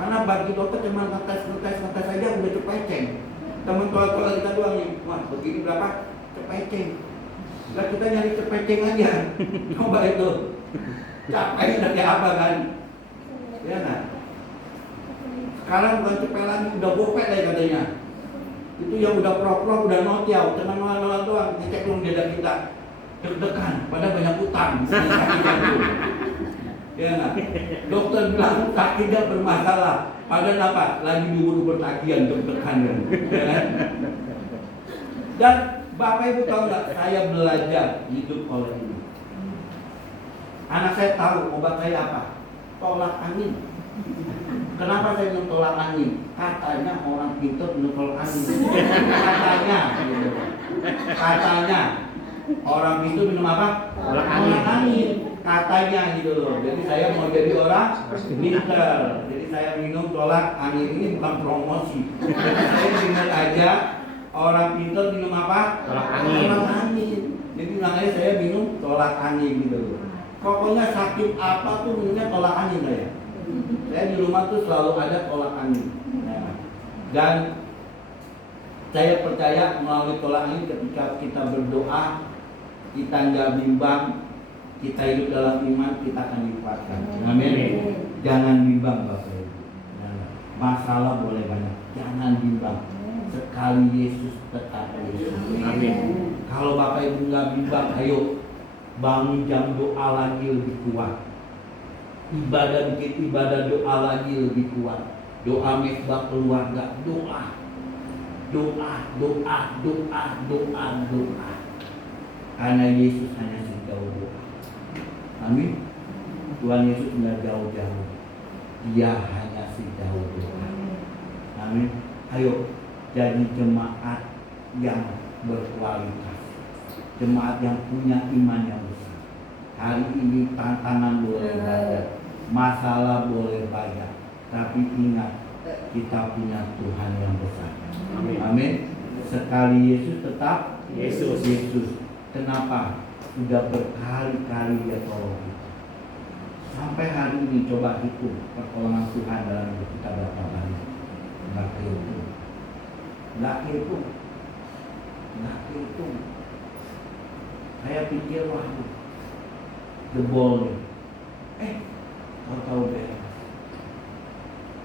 Karena bagi dokter cuma ngetes aja udah cepeceng. Temen tolak kita doang nih, wah begini berapa? Cepeceng. Lah kita nyari cepeceng aja. Coba itu. Capek dari apa kan? Ya kan? Sekarang bukan cepet lagi, udah gopek lagi katanya. Itu yang udah pro-pro, udah notiau, cuma nolak doang, ngecek dong dada kita. Deg-degan, padahal banyak utang. Ya nggak? Dokter bilang kakinya bermasalah. Padahal apa? Lagi dubur-dubur tagihan, deg-degan. Ya kan? Dan Bapak Ibu tahu nggak? Saya belajar hidup oleh ini. Anak saya tahu obat saya apa? Tolak angin. Kenapa saya minum tolak angin? Katanya orang pintar minum tolak angin. Katanya, gitu. Katanya orang pintar minum apa? Tolak angin. Tolak angin. Katanya gitu loh. Jadi saya mau jadi orang pintar. Jadi saya minum tolak angin ini bukan promosi. Saya dengar aja orang pintar minum apa? Tolak angin. Tolak angin. Jadi makanya saya minum tolak angin gitu loh. Pokoknya sakit apa tuh minumnya tolak angin saya. Saya di rumah tuh selalu ada tolak angin. Nah, dan saya percaya melalui tolak angin ketika kita berdoa, kita nggak bimbang, kita hidup dalam iman, kita akan dikuatkan. Amin. Jangan bimbang Bapak Ibu. Nah, masalah boleh banyak, jangan bimbang. Sekali Yesus tetap Yesus. Amin. Kalau Bapak Ibu nggak bimbang, ayo bangun jam doa lagi lebih kuat. Ibadah bikin ibadah doa lagi lebih kuat. Doa mesbah keluarga, doa. Doa, doa, doa, doa, doa. Karena Yesus hanya sejauh doa. Amin. Tuhan Yesus tidak jauh-jauh. Dia hanya sejauh doa. Amin. Ayo jadi jemaat yang berkualitas. Jemaat yang punya iman yang besar. Hari ini tantangan boleh banyak, masalah boleh banyak, tapi ingat kita punya Tuhan yang besar. Amin. Amin. Sekali Yesus tetap Yesus. Yesus. Kenapa? Sudah berkali-kali dia tolong kita. Sampai hari ini coba hitung pertolongan Tuhan dalam hidup kita berapa banyak. Nggak hitung. Nggak hitung. Nggak hitung. Saya pikir wah jebol nih. Tahu-tahu beres.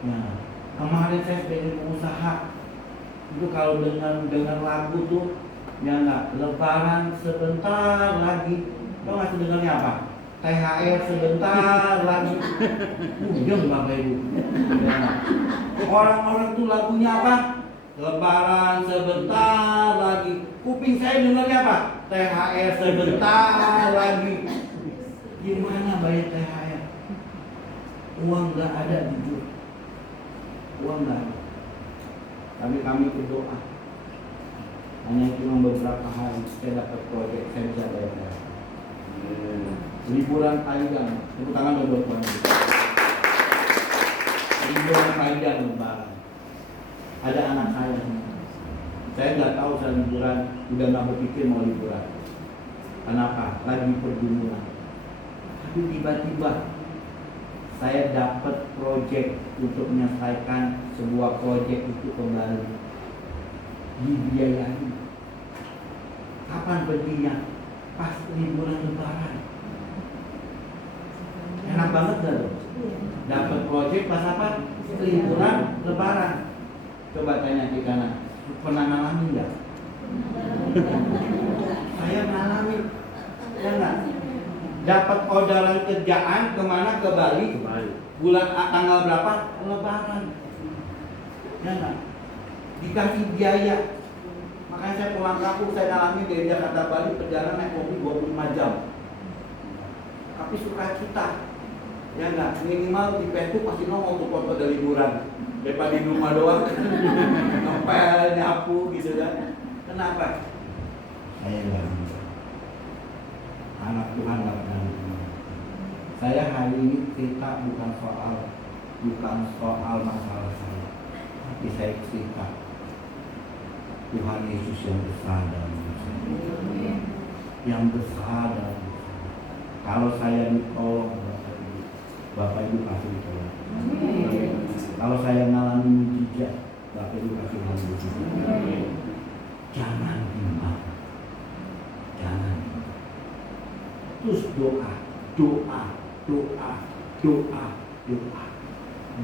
Nah, kemarin saya sebagai pengusaha itu kalau dengar lagu tuh ya nggak, lebaran sebentar lagi. Lo nggak dengarnya apa? THR sebentar lagi. Diam Bapak Ibu. Ya. Orang-orang tuh lagunya apa? Lebaran sebentar lagi. Kuping saya dengarnya apa? THR sebentar lagi. Gimana bayar THR? Uang nggak ada jujur. Uang nggak ada. Tapi kami berdoa. Hanya cuma beberapa hari saya dapat proyek, saya bisa bayar THR. Liburan panjang, tepuk tangan dong buat Tuhan. Liburan panjang lebaran. Ada anak saya nggak tahu saya liburan, udah nggak berpikir mau liburan. Kenapa? Lagi pergumulan. Tapi tiba-tiba saya dapat proyek untuk menyelesaikan sebuah proyek itu kembali dibiayai. Kapan perginya? Pas liburan lebaran. Enak banget gak loh? Dapat proyek pas apa? Liburan lebaran. Coba tanya di kanan, pernah ngalamin nggak? Saya ngalamin, ya nggak? Dapat orderan kerjaan kemana? Ke Bali. Bulan tanggal berapa? Lebaran. Ya nggak? Dikasih biaya. Makanya saya pulang kampung, saya ngalamin dari Jakarta Bali perjalanan naik mobil 25 jam. Tapi sukacita. Ya nggak? Minimal di Facebook pasti nongol untuk foto dari liburan. Daripada di rumah doang, ngepel, nyapu gitu kan. Kenapa? Saya nggak bisa. Anak Tuhan nggak pernah bisa. Saya hari ini cerita bukan soal masalah saya, tapi saya cerita Tuhan Yesus yang besar dalam hidup saya. Yang besar dalam hidup saya. Kalau saya ditolong Bapak Ibu kasih ditolong. Kalau saya ngalami mujizat, Bapak Ibu kasih mujizat. Jangan bimbang. Jangan bimbang. Terus doa, doa, doa, doa, doa.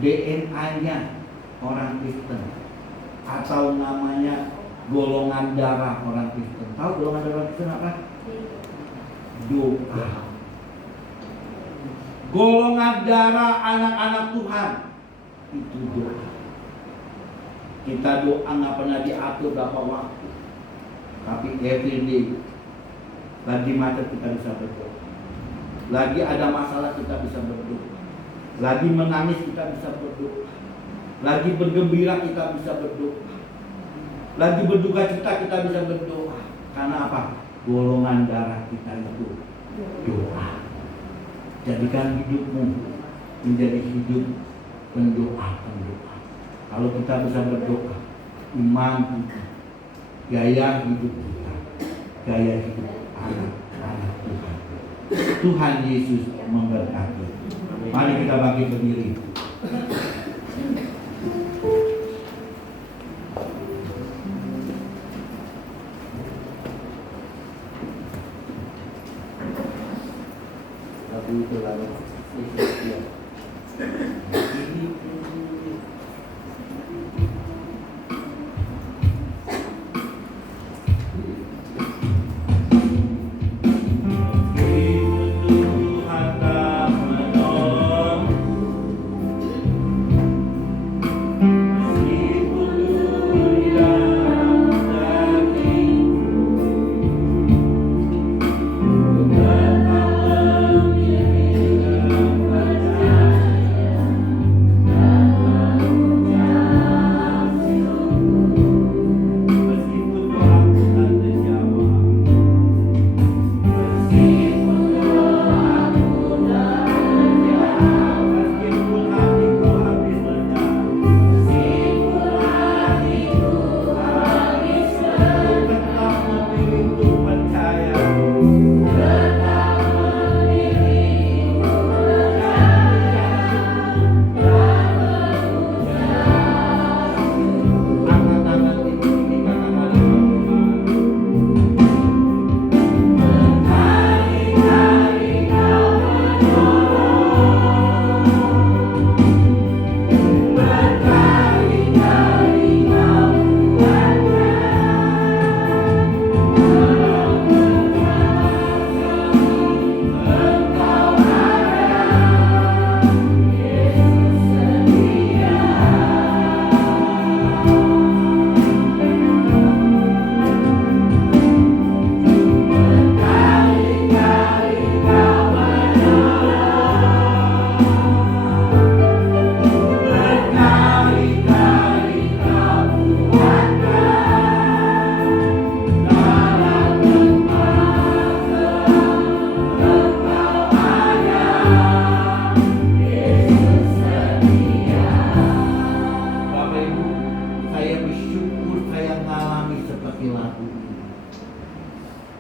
DNA-nya orang Kristen atau namanya golongan darah orang Kristen. Tahu golongan darah orang Kristen apa? Doa. Golongan darah anak-anak Tuhan itu doa. Kita doa nggak pernah diatur berapa waktu, tapi every day. Lagi macet kita bisa berdoa. Lagi ada masalah kita bisa berdoa. Lagi menangis kita bisa berdoa. Lagi bergembira kita bisa berdoa. Lagi berduka cita kita bisa berdoa. Karena apa? Golongan darah kita itu doa. Jadikan hidupmu menjadi hidup pendoa-pendoa. Kalau kita bisa berdoa, iman kita, gaya hidup kita, gaya hidup anak-anak Tuhan. Tuhan Yesus memberkati. Mari kita bangkit berdiri. Lagu itu lagu Yesus.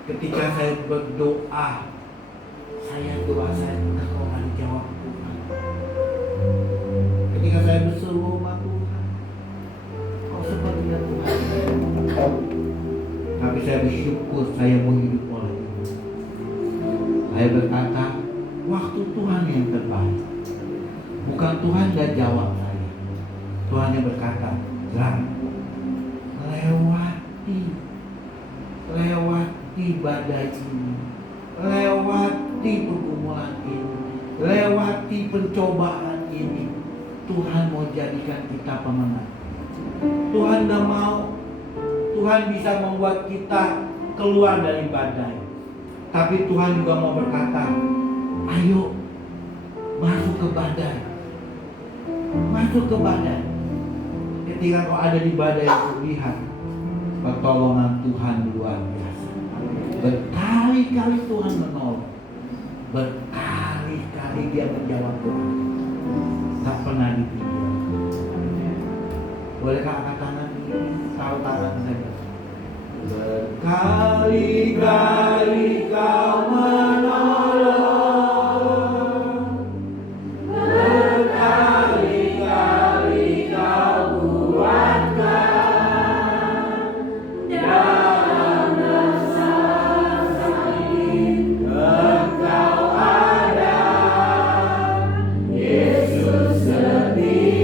Ketika saya berdoa, doa saya engkau dijawab Tuhan. Ketika saya berseru sama Tuhan, kau sepertinya Tuhan. Tapi saya bersyukur saya mau hidup oleh Tuhan. Saya berkata, waktu Tuhan yang terbaik. Bukan Tuhan yang jawab saya. Tuhan yang berkata, Ram, lewati badai ini, lewati pergumulan ini, lewati pencobaan ini. Tuhan mau jadikan kita pemenang. Tuhan gak mau. Tuhan bisa membuat kita keluar dari badai. Tapi Tuhan juga mau berkata, ayo masuk ke badai. Masuk ke badai. Ketika kau ada di badai, kau lihat pertolongan Tuhan luar biasa. Berkali-kali Tuhan menolong. Berkali-kali Dia menjawab doa. Tak pernah ditinggal. Bolehkah angkat tangan ini? Tahu tangan saja. Berkali-kali Kau menolong. Berkali-kali Kau kuatkan. Dalam rasa sakit Engkau ada. Yesus setia.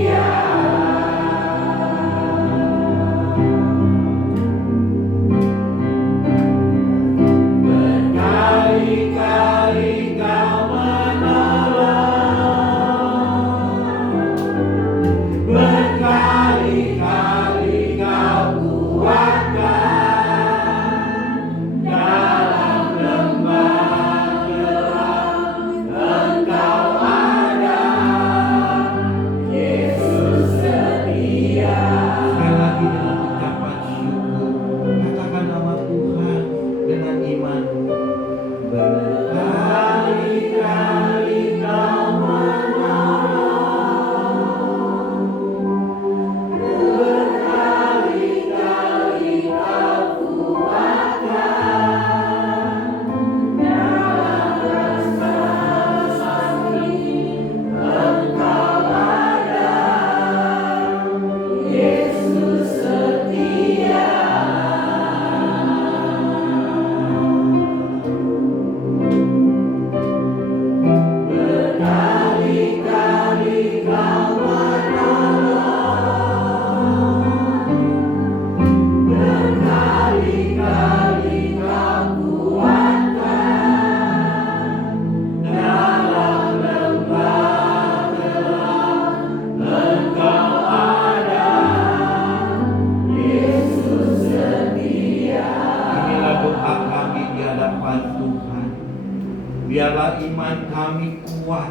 Biarlah iman kami kuat.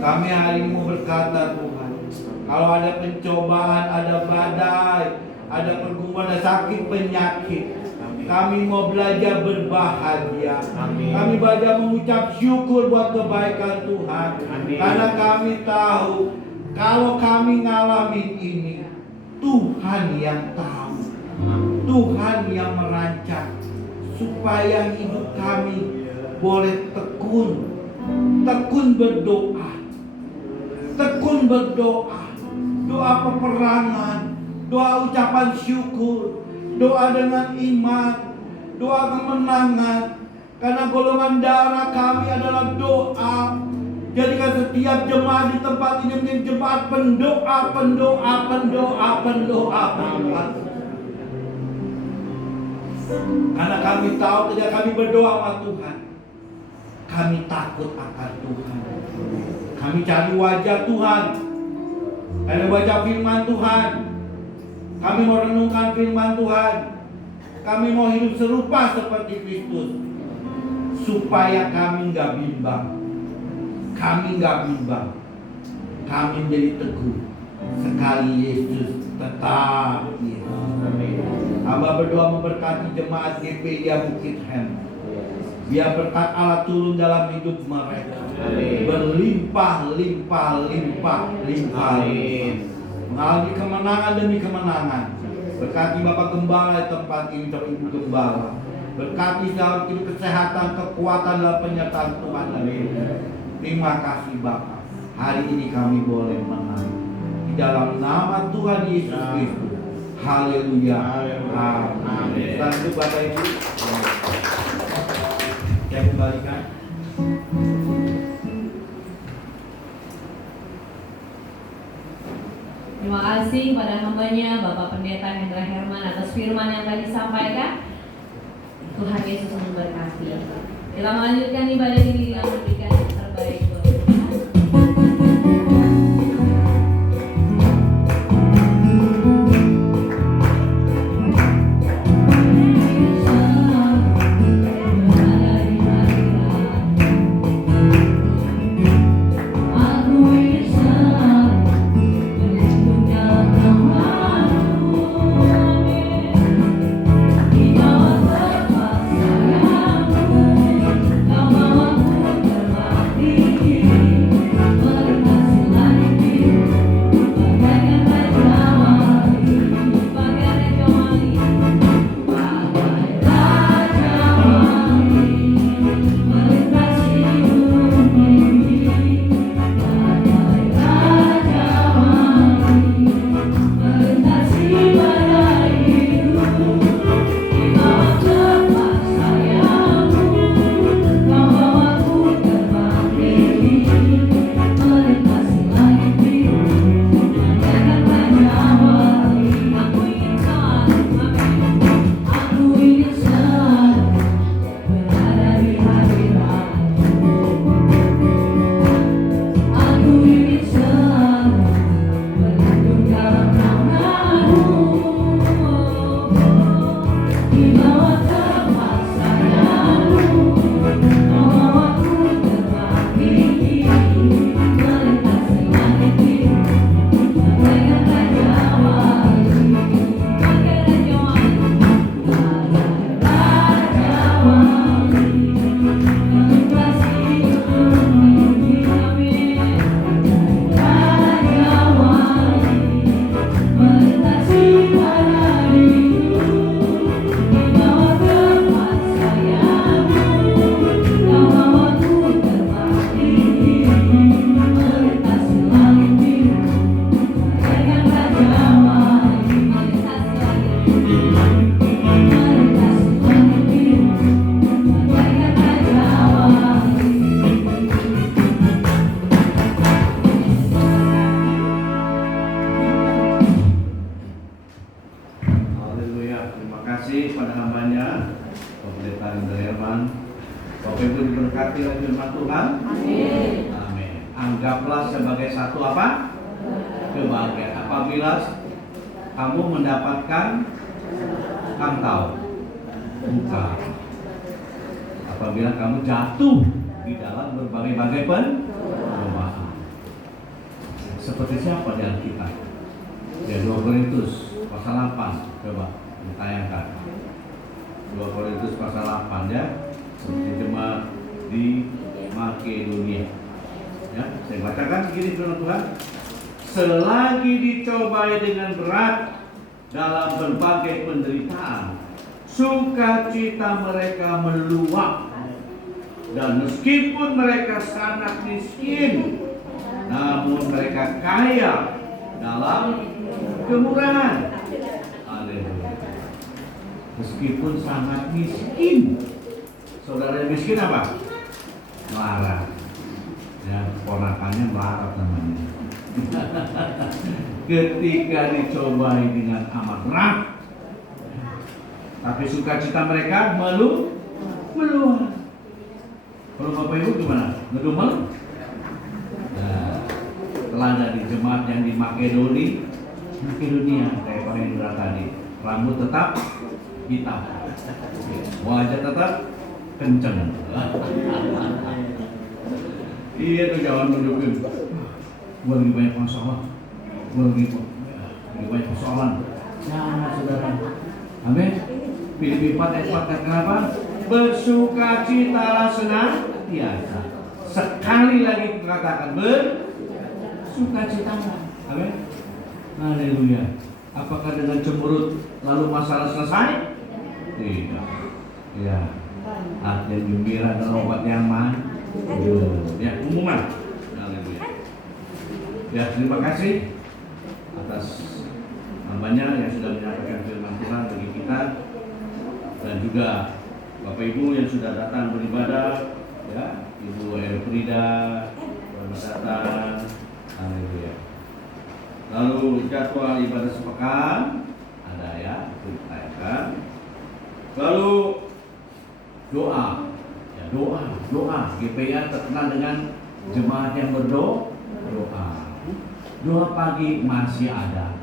Kami hari ini mau berkata Tuhan, kalau ada pencobaan, ada badai, ada pergumulan, ada sakit penyakit, kami mau belajar berbahagia. Kami belajar mengucap syukur buat kebaikan Tuhan. Karena kami tahu kalau kami ngalamin ini, Tuhan yang tahu, Tuhan yang merancang supaya hidup kami boleh tekun berdoa, tekun berdoa, doa peperangan, doa ucapan syukur, doa dengan iman, doa kemenangan. Karena golongan darah kami adalah doa. Jadikan setiap jemaat di tempat ini menjadi jemaat pendoa. Karena kami tahu ketika kami berdoa sama Tuhan, kami takut akan Tuhan. Kami cari wajah Tuhan, kami baca firman Tuhan, kami mau renungkan firman Tuhan, kami mau hidup serupa seperti Kristus, supaya kami nggak bimbang. Kami menjadi teguh sekali Yesus tetap Yesus. Hamba berdoa memberkati jemaat GPIA Bukit Hem. Biar berkat Allah turun dalam hidup mereka, berlimpah. Mengalami kemenangan demi kemenangan. Berkati Bapak Gembala di tempat ini, Bapak Ibu Gembala. Berkati dalam hidup kesehatan, kekuatan dalam penyertaan Tuhan. Terima kasih Bapak. Hari ini kami boleh menang di dalam nama Tuhan Yesus Kristus. Haleluya. Amin. Selamat Bapak Ibu. Saya kembalikan. Terima kasih pada hambanya Bapak Pendeta Hendra Herman atas firman yang tadi disampaikan. Tuhan Yesus memberkati. Kita melanjutkan ibadah ini dengan memberikan yang terbaik buat Tuhan. Anggaplah sebagai satu apa? Kebahagiaan. Apabila kamu mendapatkan angkau, bukan. Apabila kamu jatuh, di dalam berbagai-bagai pencobaan. Seperti siapa di Alkitab? Ya 2 Korintus pasal 8, coba ditayangkan. 2 Korintus pasal 8 ya, seperti jemaat di Makedonia. Ya, saya bacakan begini firman Tuhan. Selagi dicobai dengan berat dalam berbagai penderitaan, sukacita mereka meluap. Dan meskipun mereka sangat miskin, namun mereka kaya dalam kemurahan. Haleluya. Meskipun sangat miskin, saudara yang miskin apa? Melarat. Ya, ponakannya melarat namanya. Ketika dicobai dengan amat berat, tapi sukacita mereka meluap. Kalau Bapak Ibu gimana? Ngedumel? Nah, teladan di jemaat yang di Makedonia kayak Pak Hendra tadi, rambut tetap hitam, wajah tetap kenceng. Iya tuh, jangan menunjukin gue lagi banyak masalah, gue lagi banyak persoalan. Jangan, saudara. Amin. Filipi 4 ayat 4, kenapa? Bersukacitalah senantiasa. Sekali lagi katakan bersukacitalah. Amin. Haleluya. Apakah dengan cemberut lalu masalah selesai? Tidak. Ya. Hati yang gembira adalah obat yang ya, umuman. Haleluya. Ya, terima kasih atas hambanya yang sudah menyampaikan firman Tuhan bagi kita, dan juga Bapak Ibu yang sudah datang beribadah, ya, Ibu Elfrida, selamat datang. Haleluya. Lalu jadwal ibadah sepekan ada ya, itu ditayangkan. Lalu doa, ya, doa. GPA terkenal dengan jemaat yang berdoa. Doa pagi masih ada.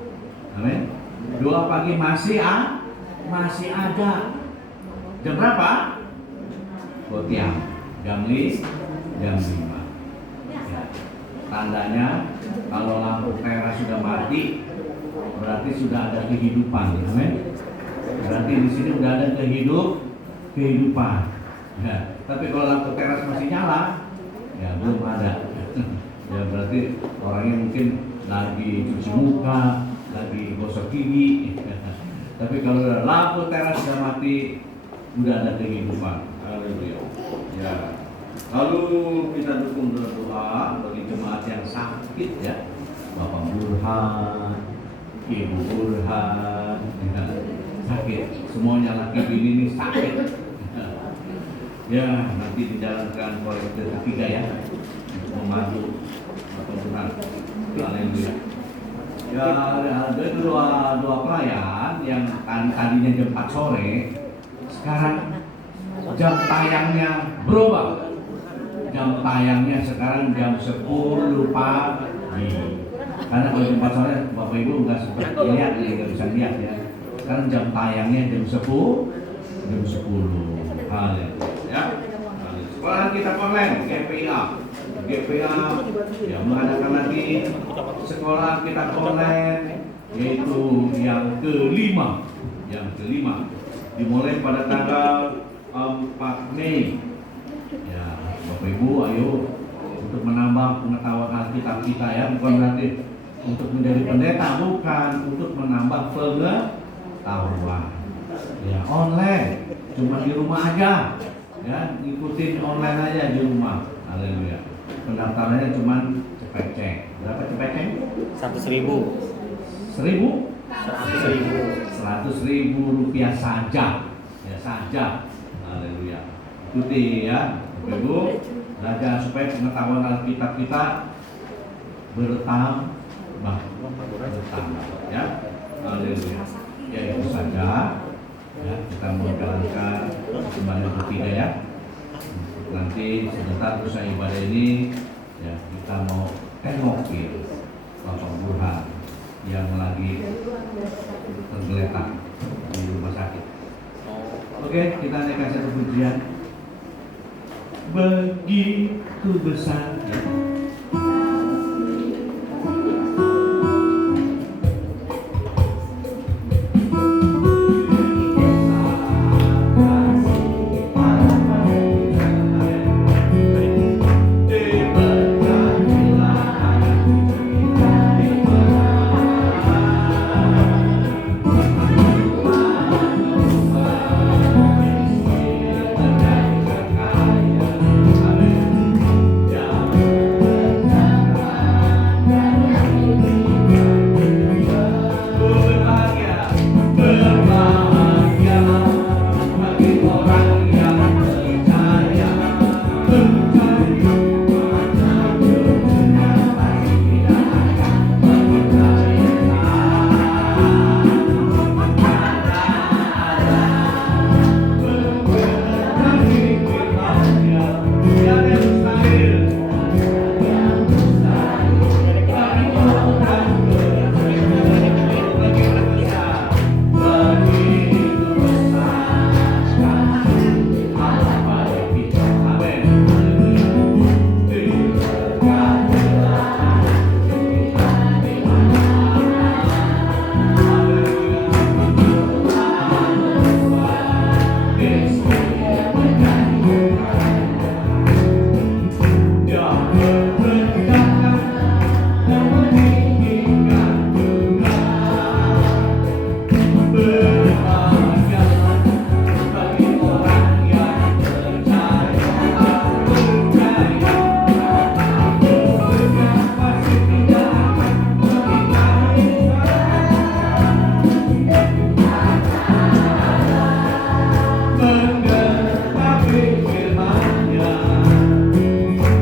Amin. Doa pagi masih ada. Jam berapa? Tiang. Jam 5. Ya. Tandanya kalau lampu teras sudah mati, berarti sudah ada kehidupan. Amin. Berarti di sini sudah ada kehidupan. Ya. Tapi kalau lampu teras masih nyala, ya belum ada. Ya berarti orangnya mungkin lagi cuci muka, lagi gosok gigi. Tapi kalau lampu teras sudah mati, sudah ada kehidupan. Haleluya. Ya. Lalu kita dukung doa bagi jemaat yang sakit ya. Bapak Burhan, Ibu Burhan, ya, sakit. Semuanya laki bini ini sakit. Ya, nanti dijalankan proyek ketiga ya, untuk membantu Bapak Burhan. Haleluya. Ya, ada dua pelayan yang tadinya jam 4 sore, sekarang jam tayangnya berubah. Jam tayangnya sekarang jam 10 pagi. Karena kalau jam 4 sore Bapak Ibu nggak sempat lihat, nggak bisa lihat ya. Sekarang jam tayangnya jam 10. Haleluya. Ya. Sekolah kita online GPA ya, mengadakan lagi sekolah kita online, yaitu yang kelima, dimulai pada tanggal 4 Mei. Ya, Bapak Ibu, ayo untuk menambah pengetahuan Alkitab kita ya, bukan berarti untuk menjadi pendeta, bukan, untuk menambah pengetahuan. Ya, online, cuma di rumah aja, ya, ikutin online aja di rumah. Haleluya. Pendaftarannya cuma cepet-cek. Berapa cepet-cek? 100.000. 100.000 rupiah saja, ya saja. Haleluya. Ikuti ya, Bapak Ibu, belajar supaya pengetahuan Alkitab kita bertambah, ya. Haleluya. Ya itu saja. Ya, kita mau jalankan kembali ketiga ya. Nanti sebentar usai ibadah ini, ya kita mau tengokin Bapak Burhan yang lagi tergeletak di rumah sakit. Oke, kita naikkan satu pujian. begitu besar.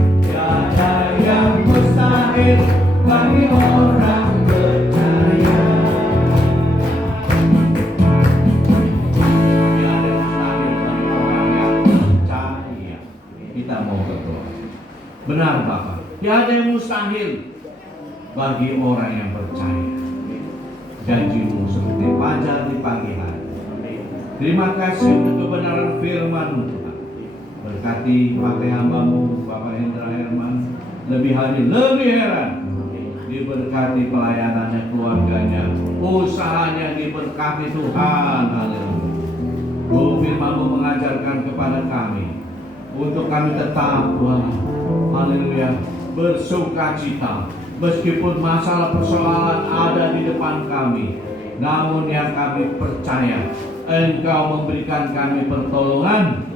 Bagi orang percaya, tiada mustahil bagi orang yang percaya. Kita mau berdoa. Benar Bapak, tiada yang mustahil bagi orang yang percaya. Janjimu seperti fajar di pagi hari. Terima kasih untuk kebenaran firman-Mu Tuhan. Berkati pakai hamba-Mu Bapak Hendra Herman, lebih hari lebih heran. Diberkati pelayanannya, keluarganya, usahanya diberkati Tuhan. Haleluya. Firman-Mu mengajarkan kepada kami untuk kami tetap Tuhan, haleluya, bersuka cita meskipun masalah persoalan ada di depan kami, namun yang kami percaya Engkau memberikan kami pertolongan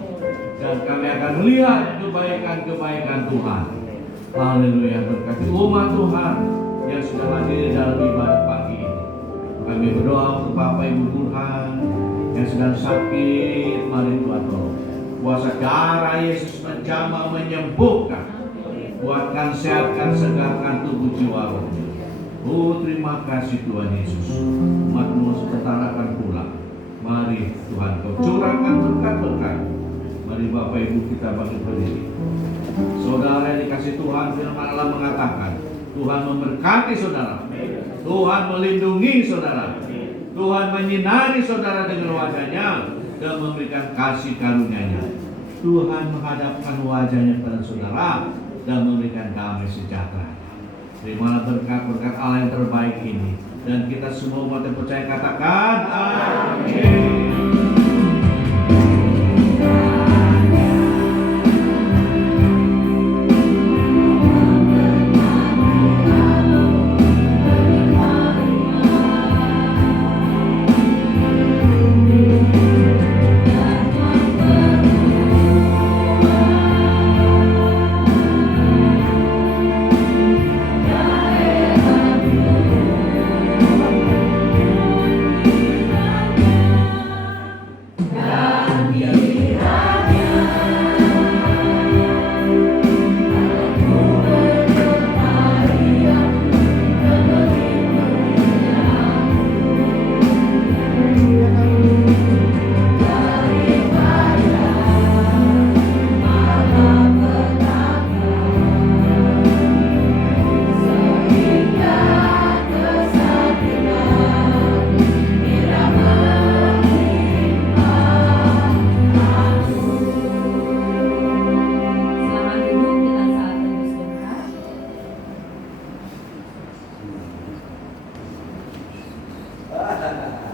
dan kami akan melihat kebaikan-kebaikan Tuhan. Haleluya. Berkati umat Tuhan yang sudah hadir dalam ibadah pagi ini. Kami berdoa untuk Bapak Ibu Tuhan yang sedang sakit, mari Tuhan tolong. Kuasa darah Yesus menjamah, menyembuhkan, kuatkan, sehatkan, segarkan tubuh jiwa rohnya. Oh, terima kasih Tuhan Yesus. Umat-Mu sebentar akan pulang. Mari Tuhan Kau curahkan berkat-berkat. Mari Bapak Ibu kita bangkit berdiri. Saudara yang dikasih Tuhan, firman Allah mengatakan, Tuhan memberkati saudara, Tuhan melindungi saudara, Tuhan menyinari saudara dengan wajah-Nya dan memberikan kasih karunia-Nya. Tuhan menghadapkan wajah-Nya pada saudara dan memberikan damai sejahtera. Terimalah berkat-berkat Allah yang terbaik ini, dan kita semua umat yang percaya katakan amin.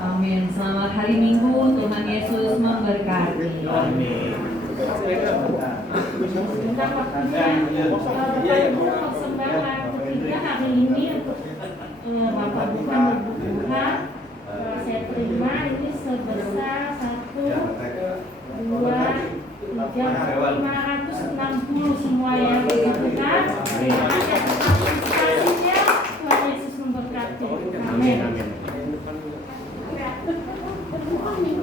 Amin. Selamat hari Minggu, Tuhan Yesus memberkati. Amin. Tentang waktunya, Bapak Ibu persembahan ketiga hari ini untuk Bapak Bukan berbuka. Saya terima ini sebesar 1, 2, 3, 560 semua yang dibutuhkan. Terima kasih atas partisipasinya. Tuhan Yesus memberkati. Amin. Amin. Amin.